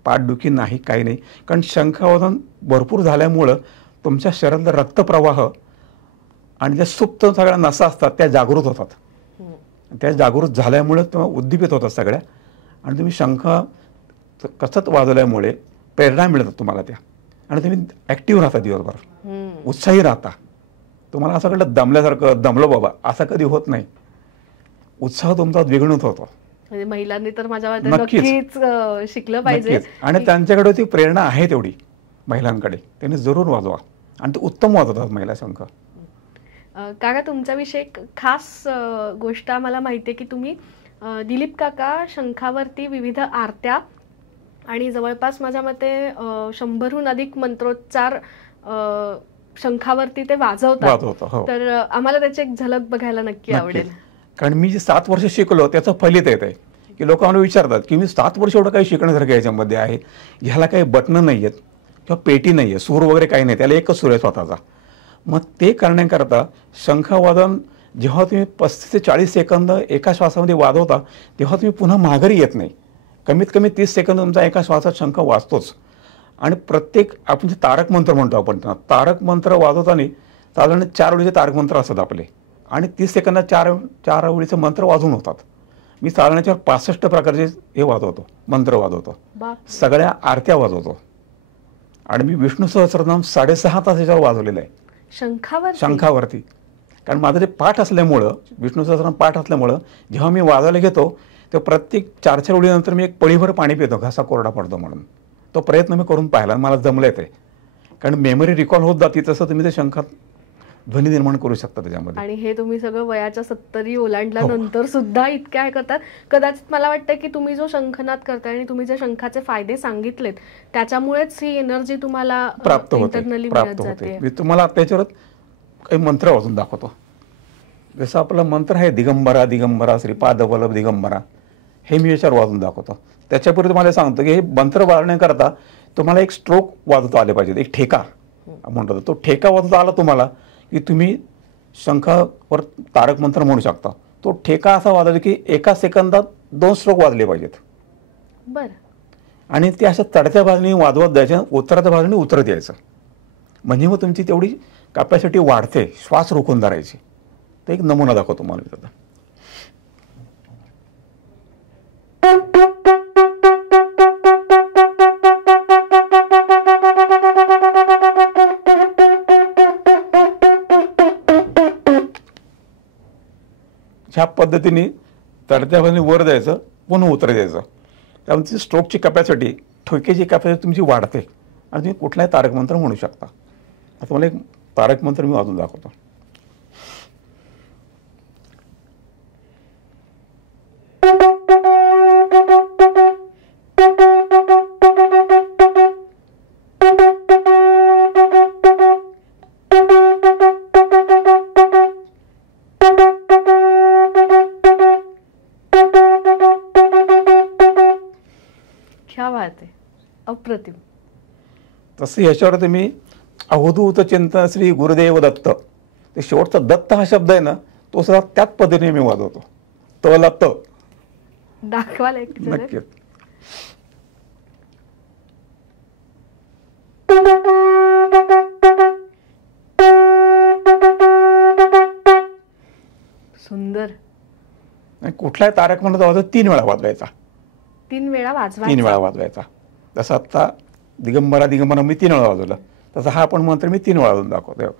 पाठदुखी नाही, काही नाही. कारण शंख वादन भरपूर झाल्यामुळं तुमच्या शरीरातला रक्तप्रवाह आणि ज्या सुप्त सगळ्या नसा असतात त्या जागृत होतात. त्या जागृत झाल्यामुळे तेव्हा उद्दीपित होतात सगळ्या. आणि तुम्ही शंख कसत वाजवल्यामुळे प्रेरणा मिळतात तुम्हाला त्या. आणि तुम्ही ॲक्टिव्ह राहता, दिवसभर उत्साही राहता. तुम्हाला असं कळलं दमल्यासारखं, दमलो बाबा असं कधी होत नाही. उत्साह तुमचा द्विगुणित होतो. म्हणजे महिलांनी तर माझ्या मते नक्कीच. नक्कीच शिकलं पाहिजे. नक्कीच. आणि त्यांच्याकडे ती प्रेरणा आहे तेवढी महिलांकडे, त्यांनी जरूर वाजवा आणि ते उत्तम वाजवतात महिला शंख. काका तुमच्याविषयी एक खास गोष्ट आम्हाला माहिती आहे की तुम्ही दिलीप काका शंखावरती विविध आरत्या आणि जवळपास माझ्या मते 100हून अधिक मंत्रोच्चार शंखावरती ते वाजवतात. हो. तर आम्हाला त्याची एक झलक बघायला नक्की आवडेल. कारण मी जे 7 वर्ष शिकलो त्याचं फलित येत आहे की लोक मला विचारतात की मी 7 वर्ष एवढं काही शिकण्यासारखं याच्यामध्ये आहे, ह्याला काही बटणं नाही आहेत किंवा पेटी नाही आहे, सूर वगैरे काही नाही, त्याला एकच सूर आहे स्वतःचा. मग ते करण्याकरता शंखवादन जेव्हा तुम्ही 35 ते 40 सेकंद एका श्वासामध्ये वाजवता तेव्हा तुम्ही पुन्हा माघारी येत नाही. कमीत कमी 30 सेकंद तुमचा एका श्वासात शंख वाजतोच. आणि प्रत्येक आपण जे तारक मंत्र म्हणतो आपण त्यांना, तारक मंत्र वाजवताना साधारण 4 ओळीचे तारक मंत्र असतात आपले आणि 30 सेकंदात 4 ओळीचे मंत्र वाजवून होतात. मी साधारणच्या 65 प्रकारचे हे वाजवतो, मंत्र वाजवतो, सगळ्या आरत्या वाजवतो. आणि मी विष्णू सहस्रनाम 6.5 तास याच्यावर वाजवलेलं आहे शंखावरती. कारण माझं ते पाठ असल्यामुळं, विष्णू सहस्रनाम पाठ असल्यामुळं जेव्हा मी वाजवायला घेतो तेव्हा प्रत्येक 4 ओळीनंतर मी एक पळीभर पाणी पितो, घासा कोरडा पडतो म्हणून. तो प्रयत्न मी करून पाहिला, मला जमलं ते. कारण मेमरी रिकॉल होत जाते तसं तुम्ही ते शंखात ध्वनी निर्माण करू शकता त्याच्यामध्ये. आणि हे तुम्ही सगळं वयाच्या 70 ओलांडल्यानंतर सुद्धा इतक्या करतात. कदाचित मला वाटतं की तुम्ही जो शंखनाद करताय आणि तुम्ही जे शंखाचे फायदे सांगितलेत त्याच्यामुळेच ही एनर्जी तुम्हाला प्राप्त इंटरनली मिळत जाते. मी तुम्हाला त्याच्यावर काही मंत्र वाजून दाखवतो. जसं आपला मंत्र आहे दिगंबरा दिगंबरा श्रीपादवल्लभ दिगंबरा, हे मी याच्यावर वाजून दाखवतो. त्याच्यापूर्वी तुम्हाला सांगतो की हे मंत्र वाजवण्याकरता तुम्हाला एक स्ट्रोक वाजवता आले पाहिजेत, एक ठेका म्हणतो. तो ठेका वाजवता आला तुम्हाला की तुम्ही शंखावर तारक मंत्र म्हणू शकता. तो ठेका असा वाजवला की एका सेकंदात 2 स्ट्रोक वाजले पाहिजेत. बरं. आणि ते अशा चढत्या बाजूने वाजवत जायचं, उतरत्या बाजूने उतरत यायचं. म्हणजे मग तुमची तेवढी कॅपॅसिटी वाढते श्वास रोखून धरायची. तर एक नमुना दाखवतो मला त्याचा. ह्या पद्धतीने चढत्या बाजूने वर जायचं, पुन्हा उतरत यायचं. त्यामुळे स्ट्रोकची कॅपॅसिटी, ठोक्याची कॅपॅसिटी तुमची वाढते आणि तुम्ही कुठलाही तारक मंत्र म्हणू शकता. आता मला एक तारक मंत्र मी वाजून दाखवतो. क्या बात आहे, अप्रतिम. तसं याच्यावर तुम्ही अवधूत चिंतन श्री गुरुदेव दत्त, ते शेवटचा दत्त हा शब्द आहे ना, तो सुद्धा त्याच पद्धतीने मी वाजवतो. तला त दाखवाल एक जरा? नक्कीच. सुंदर. कुठलाही तारक मंत्र वाजवतो 3 वेळा वाजवायचा. 3 वेळा वाजवायचा. 3 वेळा वाजवायचा. जसं आता दिगंबरा दिगंबरा मी 3 वेळा वाजवलं, तसा हा पण मंत्र मी 3 वेळा वाजवून दाखवतो.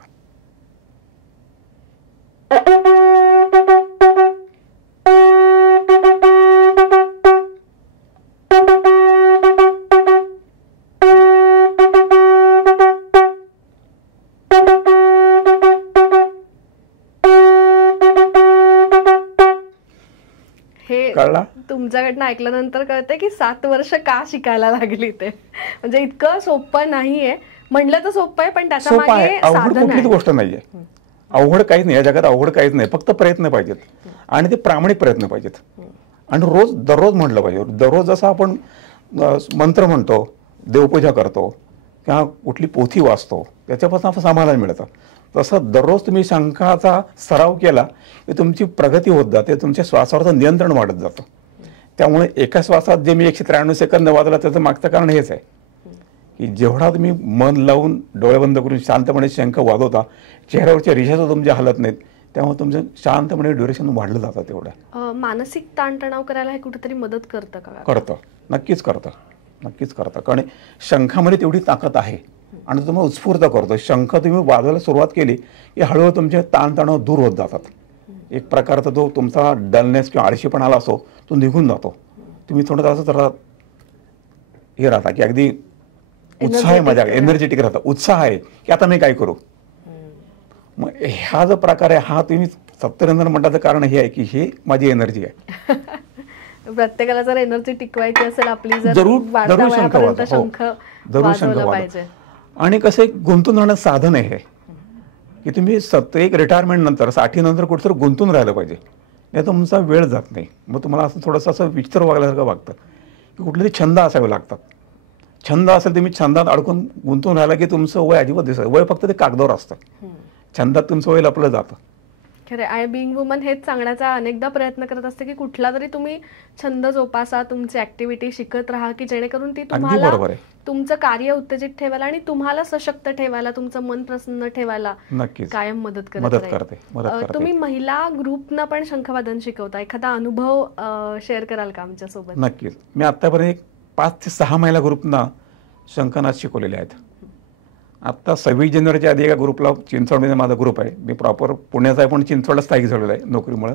कळला? तुमच्याकडनं ऐकल्यानंतर कळतंय की 7 वर्ष का शिकायला लागली ते. म्हणजे इतकं सोपं नाहीये. म्हणलं तर सोपं आहे, पण त्याच्या मागे साधन आहे. कुठलीच गोष्ट नाहीये. अवघड काहीच नाही या जगात, अवघड काहीच नाही. फक्त प्रयत्न पाहिजेत आणि ते प्रामाणिक प्रयत्न पाहिजेत. आणि दररोज म्हटलं पाहिजे. दररोज जसं आपण मंत्र म्हणतो, देवपूजा करतो किंवा कुठली पोथी वाचतो, त्याच्यापासून आपण समाधान मिळतं. तसं दररोज तुम्ही शंखाचा सराव केला की तुमची प्रगती होत जाते, तुमच्या श्वासावरचं नियंत्रण वाढत जातं. त्यामुळे एका श्वासात जे मी 193 सेकंद वाजवला त्याचं मागचं कारण हेच आहे की जेवढा तुम्ही मन लावून डोळे बंद करून शांतपणे शंख वाजवता, चेहऱ्यावरच्या रेषा तुमच्या हलत नाहीत, त्यामुळे तुमचं शांतपणे ड्युरेशन वाढलं जातं. तेवढं मानसिक ताणतणाव करायला हे कुठेतरी मदत करतं का? करतं, नक्कीच करतं, नक्कीच करतं. कारण शंखामध्ये तेवढी ताकद आहे आणि तुम्हाला उत्स्फूर्त करतो. शंख तुम्ही वाजवायला सुरुवात केली की हळूहळू तुमचे ताणतणाव दूर होत जातात. एक प्रकारचा जो तुमचा डलनेस किंवा आळशीपणा असो तो निघून जातो. तुम्ही थोडं असं जरा हे राहता की अगदी उत्साह आहे, माझ्या एनर्जेटिक राहता, उत्साह आहे की आता मी काय करू. मग हा जो प्रकार आहे हा तुम्ही सत्यरंजन म्हणण्याचं कारण हे आहे की हे माझी एनर्जी आहे. प्रत्येकाला जर एनर्जी टिकवायची असेल आपली, जर जरूर वाढत्या शंख वयापर्यंत वाजवा. हो, शंख जरूर शंख वाजवला वाजवा. पाहिजे. आणि कसं एक गुंतून राहण्याचं साधन आहे हे, की तुम्ही एक रिटायरमेंट नंतर 60 नंतर कुठेतरी गुंतून राहिलं पाहिजे, नाही तर तुमचा वेळ जात नाही. मग तुम्हाला असं थोडंसं असं विचित्र वागल्यासारखं वागतं की कुठले तरी छंद असावे लागतात. छंद असेल तुम्ही छंदात अडकून गुंतून राहिला की तुमचं वय अजिबात दिसत. वय फक्त ते कागदावर असतं, छंदात तुमचं वय लपलं जातं. खरं आय बिंग वुमन हेच सांगण्याचा अनेकदा प्रयत्न करत असते की कुठला तरी तुम्ही छंद जोपासा, तुमची ऍक्टिव्हिटी शिकत राहा की जेणेकरून ती तुम्हाला तुमचं कार्य उत्तेजित ठेवायला आणि तुम्हाला सशक्त ठेवायला, तुमचं मन प्रसन्न ठेवायला नक्कीच कायम मदत करते. तुम्ही महिला ग्रुपना पण शंखवादन शिकवता, एखादा अनुभव शेअर कराल का आमच्यासोबत? नक्कीच. मी आतापर्यंत 5 ते 6 महिला ग्रुपना शंखनाद शिकवलेले आहेत. आत्ता 26 जानेवारीच्या आधी एका ग्रुपला, चिंचवडमध्ये माझा ग्रुप आहे, मी प्रॉपर पुण्याचा आहे पण चिंचवडला स्थायिक झालेला आहे नोकरीमुळे.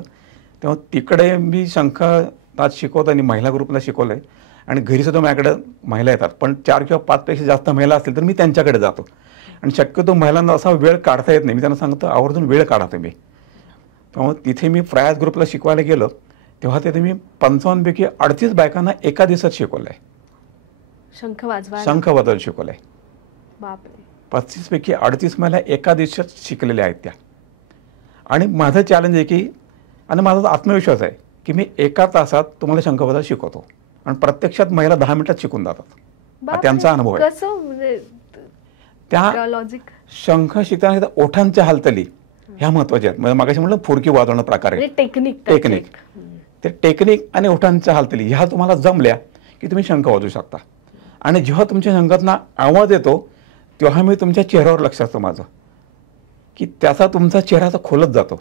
तेव्हा तिकडे मी शंखनाद शिकवतो आणि महिला ग्रुपला शिकवलं आहे. आणि घरीसुद्धा माझ्याकडे महिला येतात, पण 4 किंवा 5 पेक्षा जास्त महिला असतील तर मी त्यांच्याकडे जातो. आणि शक्यतो महिलांना असा वेळ काढता येत नाही, मी त्यांना सांगतो आवर्जून वेळ काढा तुम्ही. त्यामुळे तिथे मी प्रयास ग्रुपला शिकवायला गेलो तेव्हा तिथे मी 55 पैकी 38 बायकांना एका दिवसात शिकवलं आहे, शंख वाजवायला शिकवलं आहे. बापरे. 35 पैकी 38 महिला एका दिवसात शिकलेल्या आहेत त्या. आणि माझं चॅलेंज आहे की, आणि माझा आत्मविश्वास आहे की मी एका तासात तुम्हाला शंखवाजवायला शिकवतो आणि प्रत्यक्षात महिला 10 मिनिटात शिकून जातात. त्यांचा अनुभव आहे. त्या शंख शिकताना ओठांच्या हालचाली ह्या महत्वाच्या आहेत. म्हणजे मागाशी म्हटलं फुरकी वाजवणं प्रकार आहे, टेक्निक. ते टेक्निक आणि ओठांच्या हालचाली ह्या तुम्हाला जमल्या की तुम्ही शंख वाजवू शकता. आणि जेव्हा तुमच्या शंखातनं आवाज येतो तेव्हा मी तुमच्या चेहऱ्यावर लक्ष असतं माझं, की त्याचा तुमचा चेहरा खोलत जातो.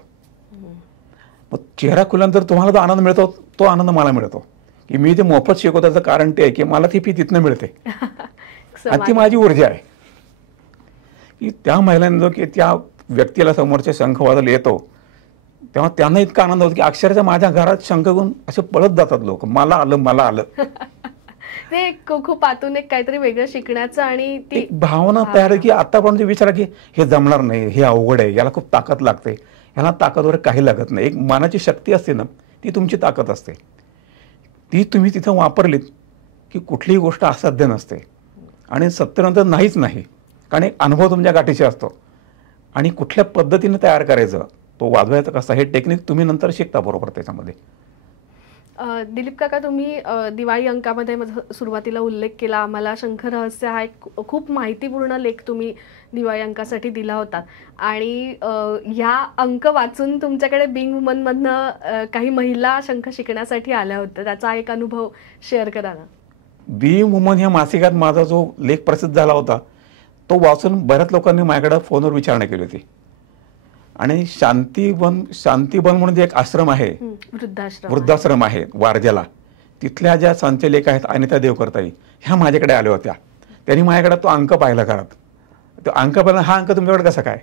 मग चेहरा खुल्यानंतर तुम्हाला जो आनंद मिळतो तो आनंद मला मिळतो. की मी ते मोफत शिकवतो त्याचं कारण ते आहे की मला ती फी तिथनं मिळते आणि ती माझी ऊर्जा आहे. की त्या महिलांना की त्या व्यक्तीला समोरच्या शंख वाजवायला येतो तेव्हा त्यांना इतका आनंद होतो की अक्षरशः माझ्या घरात शंख घेऊन असे पळत जातात लोक, मला आलं. ते खूप आतून एक काहीतरी वेगळं शिकण्याचं आणि ती भावना तयार आहे की आतापर्यंत विचारा की हे जमणार नाही, हे अवघड आहे, याला खूप ताकद लागते. ह्याला ताकद वगैरे काही लागत नाही. एक मनाची शक्ती असते ना, ती तुमची ताकद असते. ती तुम्ही तिथं वापरलीत की कुठलीही गोष्ट असाध्य नसते. आणि सत्यनंतर नाहीच नाही, कारण एक अनुभव तुमच्या गाठीशी असतो. आणि कुठल्या पद्धतीने तयार करायचं, तो वाजवायचा कसा, हे टेक्निक तुम्ही नंतर शिकता बरोबर त्याच्यामध्ये. दिलीप काका, तुम्ही दिवाळी अंकामध्ये सुरुवातीला उल्लेख केला, आम्हाला शंख रहस्य हा एक खूप माहितीपूर्ण लेख तुम्ही दिवाळी अंकासाठी दिला होता. आणि ह्या अंक वाचून तुमच्याकडे बिंग वुमन मधनं काही महिला शंख शिकण्यासाठी आल्या होत्या, त्याचा एक अनुभव शेअर करा ना. बिंग वुमन ह्या मासिकात माझा जो लेख प्रसिद्ध झाला होता तो वाचून बऱ्याच लोकांनी माझ्याकडे फोनवर विचारणा केली होती. आणि शांतीवन म्हणून एक आश्रम आहे, वृद्धाश्रम आहे वारजेला, तिथल्या ज्या संचालिका आहेत अनिता देवकरताई, ह्या माझ्याकडे आल्या होत्या. त्यांनी माझ्याकडे तो अंक पाहिला घरात. तो अंक पाहिला, हा अंक तुमच्याकडे कसा काय,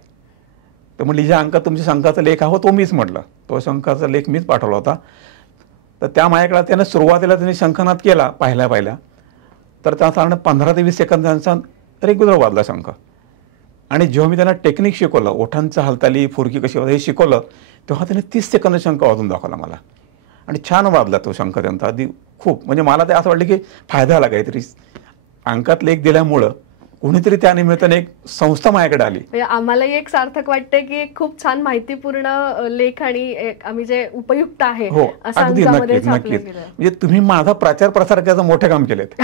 तर म्हणली ज्या अंकात तुमच्या शंखाचा लेख आहे तो मीच म्हटलं, तो शंखाचा लेख मीच पाठवला होता. तर त्या माझ्याकडे त्यानं सुरुवातीला त्यांनी शंखनाद केला पाहिल्या तर त्या 15 ते 20 सेकंद त्यांचा रेग्युलर वाजला शंख. आणि जेव्हा मी त्यांना टेक्निक शिकवलं, ओठांचा हालचाली, फुरकी कशी हे शिकवलं, तेव्हा त्याने 30 सेकंद शंख वाजून दाखवला मला. आणि छान वाजला तो शंख त्यांचा, आधी खूप. म्हणजे मला ते असं वाटलं की फायदा आला काहीतरी. अंकात लेख दिल्यामुळं कोणीतरी त्या निमित्ताने एक संस्था माझ्याकडे आली. आम्हालाही एक सार्थक वाटते की खूप छान माहितीपूर्ण लेख आणि आम्ही जे उपयुक्त आहे. हो, अगदी नक्कीच. म्हणजे तुम्ही माझा प्रचार प्रसार करायचं मोठे काम केलेत.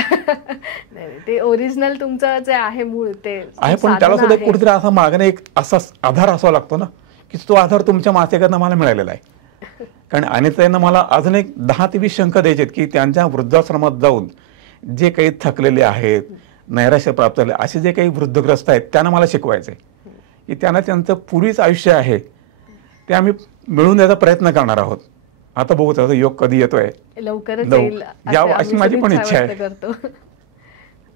ते ओरिजिनल तुमचं जे आहे मूळ ते आहे, पण त्याला सुद्धा कुठेतरी असा मागणे एक असा आधार असावा लागतो ना, की तो आधार तुमच्या मासिकातनं मला मिळालेला आहे. कारण अनिताईंना मला अजून एक 10 ते 20 शंख द्यायचे की त्यांच्या वृद्धाश्रमात जाऊन जे काही थकलेले आहेत, नैराश्य प्राप्त झाले असे जे काही वृद्धग्रस्त आहेत त्यांना मला शिकवायचे, की त्यांना त्यांचं पूर्वीच आयुष्य आहे ते आम्ही मिळवून द्यायचा प्रयत्न करणार आहोत. आता बघू त्याचा योग कधी येतोय, लवकरच येईल अशी माझी पण इच्छा आहे.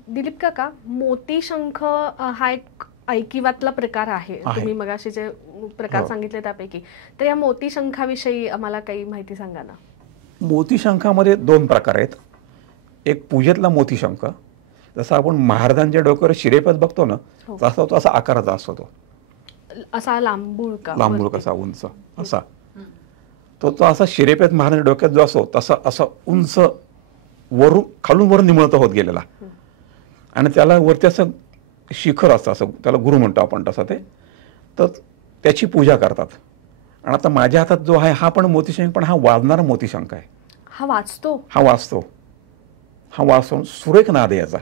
दिलीप काका, मोती शंख हा एक ऐकिवातला प्रकार आहे, तुम्ही मगाशी जे प्रकार सांगितले त्यापैकी, तर या मोती शंखाविषयी आम्हाला काही माहिती सांगा ना. मोती शंखामध्ये 2 प्रकार आहेत. एक पूजेतला मोती शंख, जसं आपण महाराजांच्या डोक्यावर शिरेपद बघतो ना, तसा तो असा आकाराचा असतो. तो असा लांबूळ कसा उंच असा तो असा शिरेपेत महाराजांच्या डोक्यात जो असतो तसा असा उंच वरून खालून वरून निमळता होत गेलेला, आणि त्याला वरती असं शिखर असतं, असं त्याला गुरु म्हणतो आपण तसं ते, तर त्याची पूजा करतात. आणि आता माझ्या हातात जो आहे हा पण मोतीशंख, पण हा वाजणारा मोतीशंख आहे. हा वाचतो सुरेख नाद आहे याचा,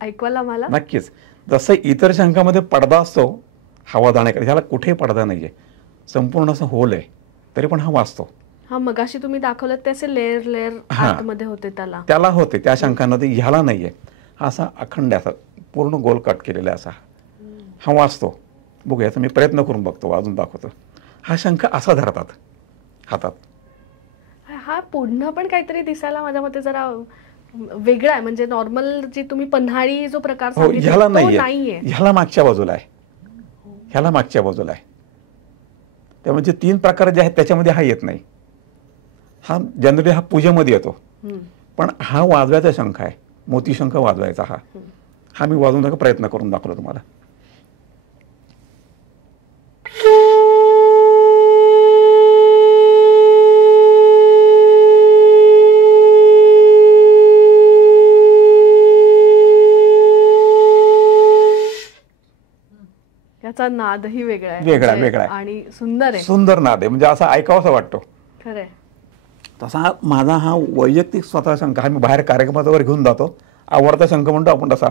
ऐकवायला मला नक्कीच. जसं इतर शंखामध्ये पडदा असतो हवा जाण्याकडे, ह्याला कुठेही पडदा नाहीये, संपूर्ण असं होल आहे, तरी पण हा वाचतो. हा मगाशी तुम्ही दाखवलं ते असे लेअर आतमध्ये होते, त्याला होते त्या शंखांमध्ये, ह्याला नाहीये. हा असा अखंड असा पूर्ण गोल कट केलेला असा हा वाचतो. बघूया, मी प्रयत्न करून बघतो, वाजून दाखवतो. हा शंख असा धरतात हातात. हा पुढनं पण काहीतरी दिसायला माझ्या मते जरा वेगळा आहे, म्हणजे नॉर्मल जी तुम्ही पन्हाळी जो प्रकार ह्याला नाहीये, ह्याला मागच्या बाजूला आहे, त्यामुळे जे 3 प्रकार जे आहेत त्याच्यामध्ये हा येत नाही. हा जनरली हा पूजेमध्ये येतो, पण हा वाजवायचा शंख आहे, मोती शंख वाजवायचा. हा मी वाजवण्याचा प्रयत्न करून दाखवलो तुम्हाला. याचा नादही वेगळा आहे आणि सुंदर नाद आहे, म्हणजे असा ऐकावासा वाटतो. खरंय. तसा माझा हा वैयक्तिक स्वतः शंख हा मी बाहेर कार्यक्रमावर घेऊन जातो, आवडता शंख म्हणतो आपण तसा.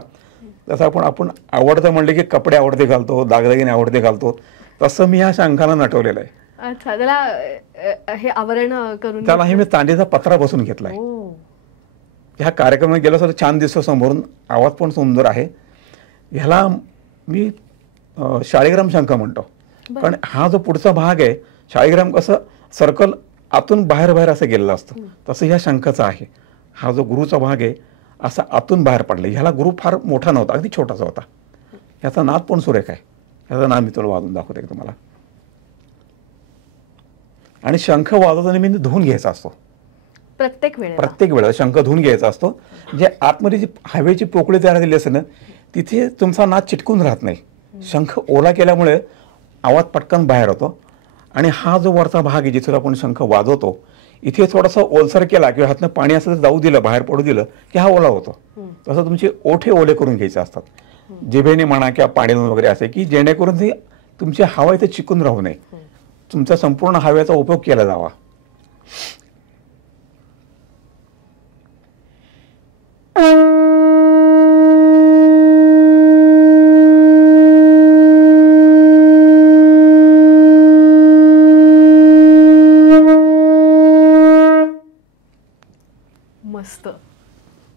जसं आपण आवडतं म्हणले की कपडे आवडते घालतो, दागदागिने आवडते घालतो, तसं मी ह्या शंखाला नटवलेलं आहे. अच्छा, त्याला हे आवरण करून त्याला हे मी चांदीचा पत्रा बसून घेतलाय. ह्या कार्यक्रमात गेलो तर छान दिसतो समोरून, आवाज पण सुंदर आहे. ह्याला मी शाळीग्राम शंख म्हणतो, पण हा जो पुढचा भाग आहे शाळीग्राम कसं सर्कल आतून बाहेर असं गेलेलं असतं, तसं ह्या शंखाचा आहे. हा जो गुरुचा भाग आहे असा आतून बाहेर पडला. ह्याला गुरु फार मोठा नव्हता, अगदी छोटासा होता. ह्याचा नाद पण सुरेख आहे. ह्याचा नाद मी तुला वाजून दाखवते तुम्हाला. आणि शंख वाजवताना मी धुवून घ्यायचा असतो प्रत्येक वेळेला शंख धुवून घ्यायचा असतो. जे आतमध्ये जी हवेची पोकळी तयार झालेली असते ना, तिथे तुमचा नाद चिटकून राहत नाही. शंख ओला केल्यामुळे आवाज पटकन बाहेर होतो. आणि हा जो वरचा भाग आहे जिथून आपण शंख वाजवतो, इथे थोडासा ओलसर केला किंवा हातनं पाणी असं जाऊ दिलं, बाहेर पडू दिलं की हा ओला होतो. तसं तुमचे ओठे ओले करून घ्यायचे असतात, जिभेने म्हणा किंवा पाण्याने वगैरे असे, की जेणेकरून ते तुमची हवा इथे चिकून राहू नये, तुमचा संपूर्ण हवेचा उपयोग केला जावा. मस्त.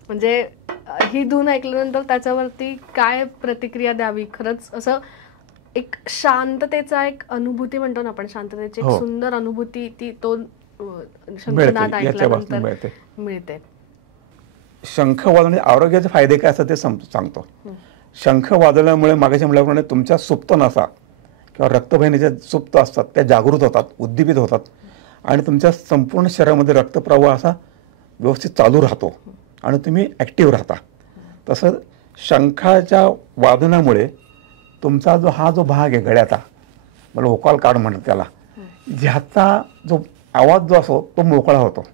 म्हणजे ही धून ऐकल्यानंतर त्याच्यावरती काय प्रतिक्रिया द्यावी, खरंच असं एक शांततेचा एक अनुभूती म्हणतो ना आपण, शांततेची एक सुंदर अनुभूती ती तो शंखनाद ऐकल्यानंतर मिळते. शंख वाजवणे आरोग्याचे फायदे काय असतात ते सांगतो. शंख वाजवल्यामुळे मागाच्या म्हटल्याप्रमाणे तुमच्या सुप्त नसा किंवा रक्तवाहिन्या ज्या सुप्त असतात त्या जागृत होतात, उद्दीपित होतात, आणि तुमच्या संपूर्ण शरीरामध्ये रक्तप्रवाह असा व्यवस्थित चालू राहतो आणि तुम्ही ॲक्टिव्ह राहता. तसं शंखाच्या वादनामुळे तुमचा हा जो भाग आहे गळ्याचा, मला व्होकल कॉर्ड म्हणतात त्याला, ह्याचा जो आवाज जो असतो तो मोकळा होतो.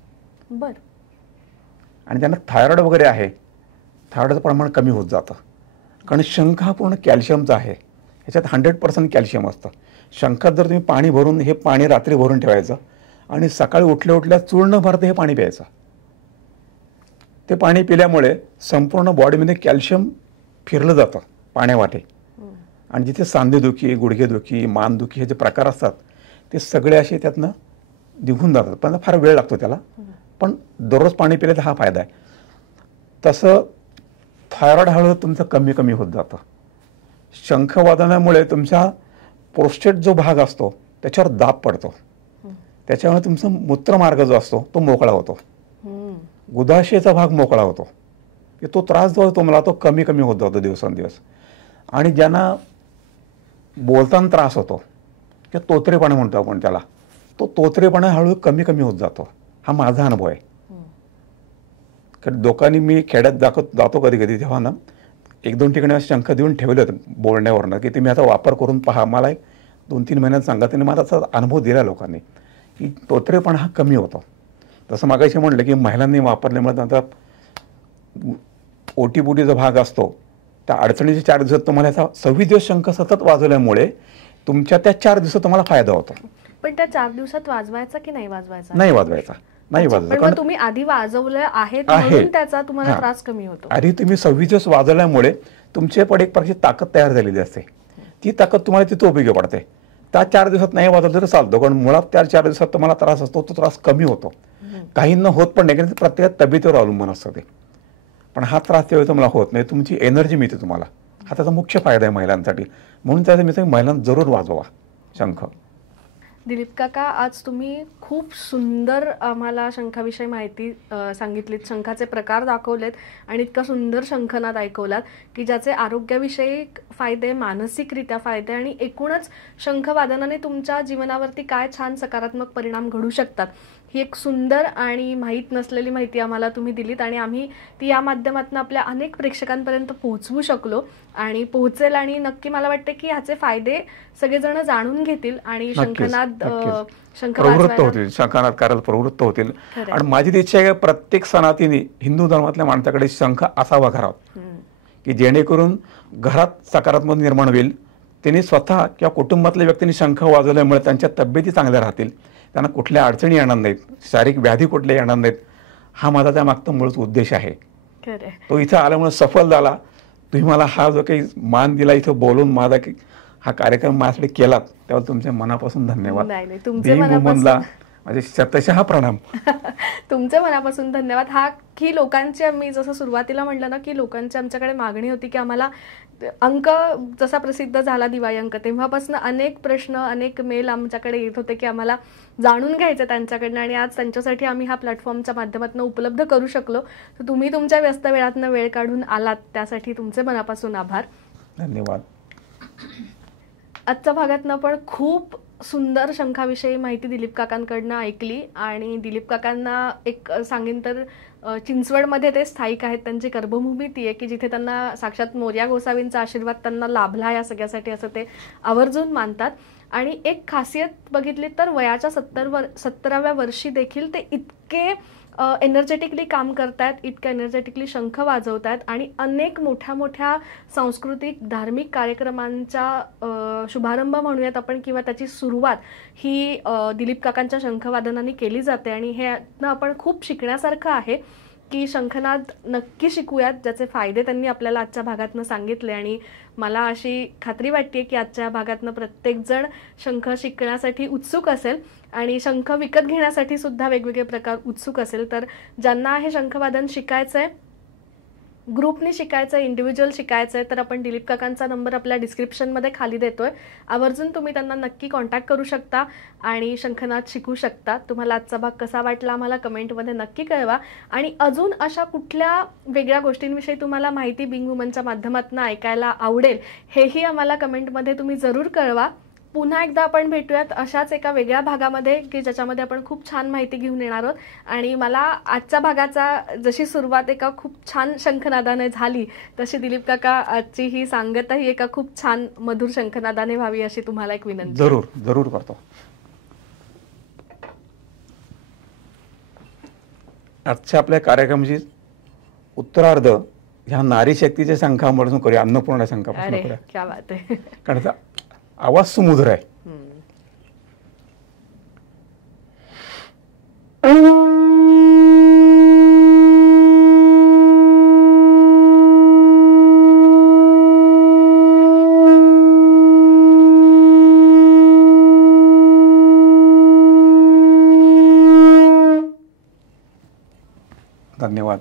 आणि ज्यांना थायरॉइड वगैरे आहे, थायरॉइडचं प्रमाण कमी होत जातं. कारण शंख हा पूर्ण कॅल्शियमचा आहे, ह्याच्यात 100% कॅल्शियम असतं. शंखात जर तुम्ही पाणी भरून, हे पाणी रात्री भरून ठेवायचं आणि सकाळी उठल्या चूर्ण भरतं हे पाणी प्यायचं. ते पाणी पिल्यामुळे संपूर्ण बॉडीमध्ये कॅल्शियम फिरलं जातं पाण्यावाटे, आणि जिथे सांधेदुखी, गुडघेदुखी, मानदुखी हे जे प्रकार असतात ते सगळे असे त्यातनं निघून जातात. पण फार वेळ लागतो त्याला, पण दररोज पाणी पिले तर हा फायदा आहे. तसं थायरॉइड हळूहळू तुमचं कमी होत जातं. शंख वाजवण्यामुळे तुमच्या प्रोस्टेट जो भाग असतो त्याच्यावर दाब पडतो, त्याच्यामुळे तुमचा मूत्रमार्ग जो असतो तो मोकळा होतो, गुदाशयाचा भाग मोकळा होतो. तो त्रास जो होतो मला तो कमी होत जातो दिवसेंदिवस. आणि ज्यांना बोलताना त्रास होतो किंवा तोतरेपणा म्हणतो आपण त्याला, तो तोतरेपणा हळूहळू कमी कमी होत जातो. हा माझा अनुभव आहे. कारण लोकांनी, मी खेड्यात जातो कधी कधी, तेव्हा ना 1-2 ठिकाणी शंख देऊन ठेवले होते बोलण्यावरनं की तुम्ही आता वापर करून पहा. मला 2-3 महिन्यात सांगा. त्यांनी मला असा अनुभव दिला लोकांनी की तोतरेपणा हा कमी होतो. तसं मागाशी म्हणलं की महिलांनी वापरल्यामुळे त्यांचा ओटीपोटीचा भाग असतो, त्या अडचणीच्या 4 दिवसात तुम्हाला याचा 26 दिवस शंख सतत वाजवल्यामुळे तुमच्या त्या 4 दिवसात तुम्हाला फायदा होतो. पण त्या 4 दिवसात वाजवायचा की नाही वाजवायचा? नाही वाजवायचा, नाही वाजवायचा. पण तुम्ही आधी वाजवलं आहे म्हणून त्याचा तुम्हाला त्रास कमी होतो. आधी तुम्ही 26 दिवस वाजवल्यामुळे तुमच्याकडे एक प्रकारची ताकद तयार झालेली असते. ती ताकद तुम्हाला तिथे उपयोगी पडते. त्या 4 दिवसात नाही वाजवलं तर चालतो, कारण मुळात त्या 4 दिवसात तुम्हाला त्रास असतो, तो त्रास कमी होतो. काहींना होत पण नाही, कारण प्रत्येक तब्येतीवर अवलंबून असतं ते. पण हा त्रास त्यावेळी तुम्हाला होत नाही, तुमची एनर्जी मिळते तुम्हाला. हा त्याचा मुख्य फायदा आहे महिलांसाठी. म्हणून त्याचा मी महिलांना जरूर वाजवा शंख. दिलीप काका, आज तुम्ही खूप सुंदर आम्हाला शंखाविषयी माहिती सांगितलीत, शंखाचे प्रकार दाखवलेत आणि इतका सुंदर शंखनाद ऐकवलात की ज्याचे आरोग्याविषयी फायदे, मानसिकरित्या फायदे आणि एकूणच शंखवादनाने तुमच्या जीवनावरती काय छान सकारात्मक परिणाम घडू शकतात, ही एक सुंदर आणि माहीत नसलेली माहिती आम्हाला तुम्ही दिलीत आणि आम्ही ती या माध्यमातून आपल्या अनेक प्रेक्षकांपर्यंत पोहोचवू शकलो आणि पोहोचेल. आणि नक्की मला वाटते की ह्याचे फायदे सगळेजण जाणून घेतील आणि शंखनाद प्रवृत्त होतील, शंखनाद करायला प्रवृत्त होतील. आणि माझी इच्छा आहे प्रत्येक सनातीने हिंदू धर्मातल्या माणसाकडे शंख असावा घरात, की जेणेकरून घरात सकारात्मक निर्माण होईल. त्यांनी स्वतः किंवा कुटुंबातल्या व्यक्तींनी शंख वाजवल्यामुळे त्यांच्या तब्येती चांगल्या राहतील, त्यांना कुठल्या अडचणी येणार नाहीत, शारीरिक व्याधी कुठल्या येणार नाहीत. हा माझा त्या मागचा मूळच उद्देश आहे. तो इथं आल्यामुळे सफल झाला. तुम्ही मला हा जो काही मान दिला, इथं बोलून माझा हा कार्यक्रम माझ्यासाठी केलात, त्यावर तुमच्या मनापासून धन्यवाद. माझे शतशः प्रणाम. तुमचे मनापासून धन्यवाद. ही लोकांची, मी जसं सुरुवातीला म्हणलं ना की लोकांची आमच्याकडे मागणी होती की आम्हाला अंक जसा प्रसिद्ध झाला दिवाळी अंक, तेव्हापासून अनेक प्रश्न, अनेक मेल आमच्याकडे येत होते की आम्हाला जाणून घ्यायचं त्यांच्याकडनं आणि आज त्यांच्यासाठी आम्ही हा प्लॅटफॉर्मच्या माध्यमातून उपलब्ध करू शकलो. तर तुम्ही तुमच्या व्यस्त वेळातनं वेळ काढून आलात त्यासाठी तुमचे मनापासून आभार. धन्यवाद. आजच्या भागातनं पण खूप सुंदर शंखाविषयी माहिती दिलीप काकांकडनं ऐकली आणि दिलीप काकांना एक सांगेन तर चिंचवडमध्ये ते स्थायिक आहेत. त्यांची कर्मभूमी ती आहे की जिथे त्यांना साक्षात मोरया गोसावींचा आशीर्वाद त्यांना लाभला या सगळ्यासाठी असं ते आवर्जून मानतात. आणि एक खासियत बघितली तर वयाच्या 70व्या वर्षी देखील ते इतके एनर्जेटिकली काम करतायत, इतकं एनर्जेटिकली शंख वाजवतायत आणि अनेक मोठ्या मोठ्या सांस्कृतिक धार्मिक कार्यक्रमांचा शुभारंभ म्हणूयात आपण किंवा त्याची सुरुवात ही दिलीप काकांच्या शंखवादनाने केली जाते. आणि हे आपण खूप शिकण्यासारखं आहे की शंखनाद नक्की शिकूयात, ज्याचे फायदे त्यांनी आपल्याला आजच्या भागातनं सांगितले. आणि मला अशी खात्री वाटते की आजच्या भागातनं प्रत्येकजण शंख शिकण्यासाठी उत्सुक असेल आणि शंख विकत घेण्यासाठी सुद्धा वेगवेगळे प्रकार उत्सुक असेल. तर ज्यांना हे शंखवादन शिकायचं आहे, ग्रुपनी शिकायचं आहे, इंडिव्हिज्युअल शिकायचं आहे, तर आपण दिलीप काकांचा नंबर आपल्या डिस्क्रिप्शनमध्ये खाली देतोय. आवर्जून तुम्ही त्यांना नक्की कॉन्टॅक्ट करू शकता आणि शंखनाद शिकू शकता. तुम्हाला आजचा भाग कसा वाटला आम्हाला कमेंटमध्ये नक्की कळवा. आणि अजून अशा कुठल्या वेगळ्या गोष्टींविषयी तुम्हाला माहिती बिंग वुमनच्या माध्यमातून ऐकायला आवडेल हेही आम्हाला कमेंटमध्ये तुम्ही जरूर कळवा. पुन्हा एकदा आपण भेटूयात अशाच एका वेगळ्या भागामध्ये की ज्याच्यामध्ये आपण खूप छान माहिती घेऊन येणार आहोत. आणि मला आजच्या भागाचा जशी सुरुवात एका खूप छान शंखनादाने झाली तशी दिलीप काका आजची ही सांगतही एका खूप छान मधुर शंखनादाने व्हावी अशी तुम्हाला एक विनंती. जरूर जरूर करतो. आजच्या आपल्या कार्यक्रमाची उत्तरार्ध ह्या नारी शक्तीच्या शंखापासून करूया, अन्नपूर्णा शंखापासून करूया. क्या बात आहे. कारण आवाज सुमधुर आहे. धन्यवाद.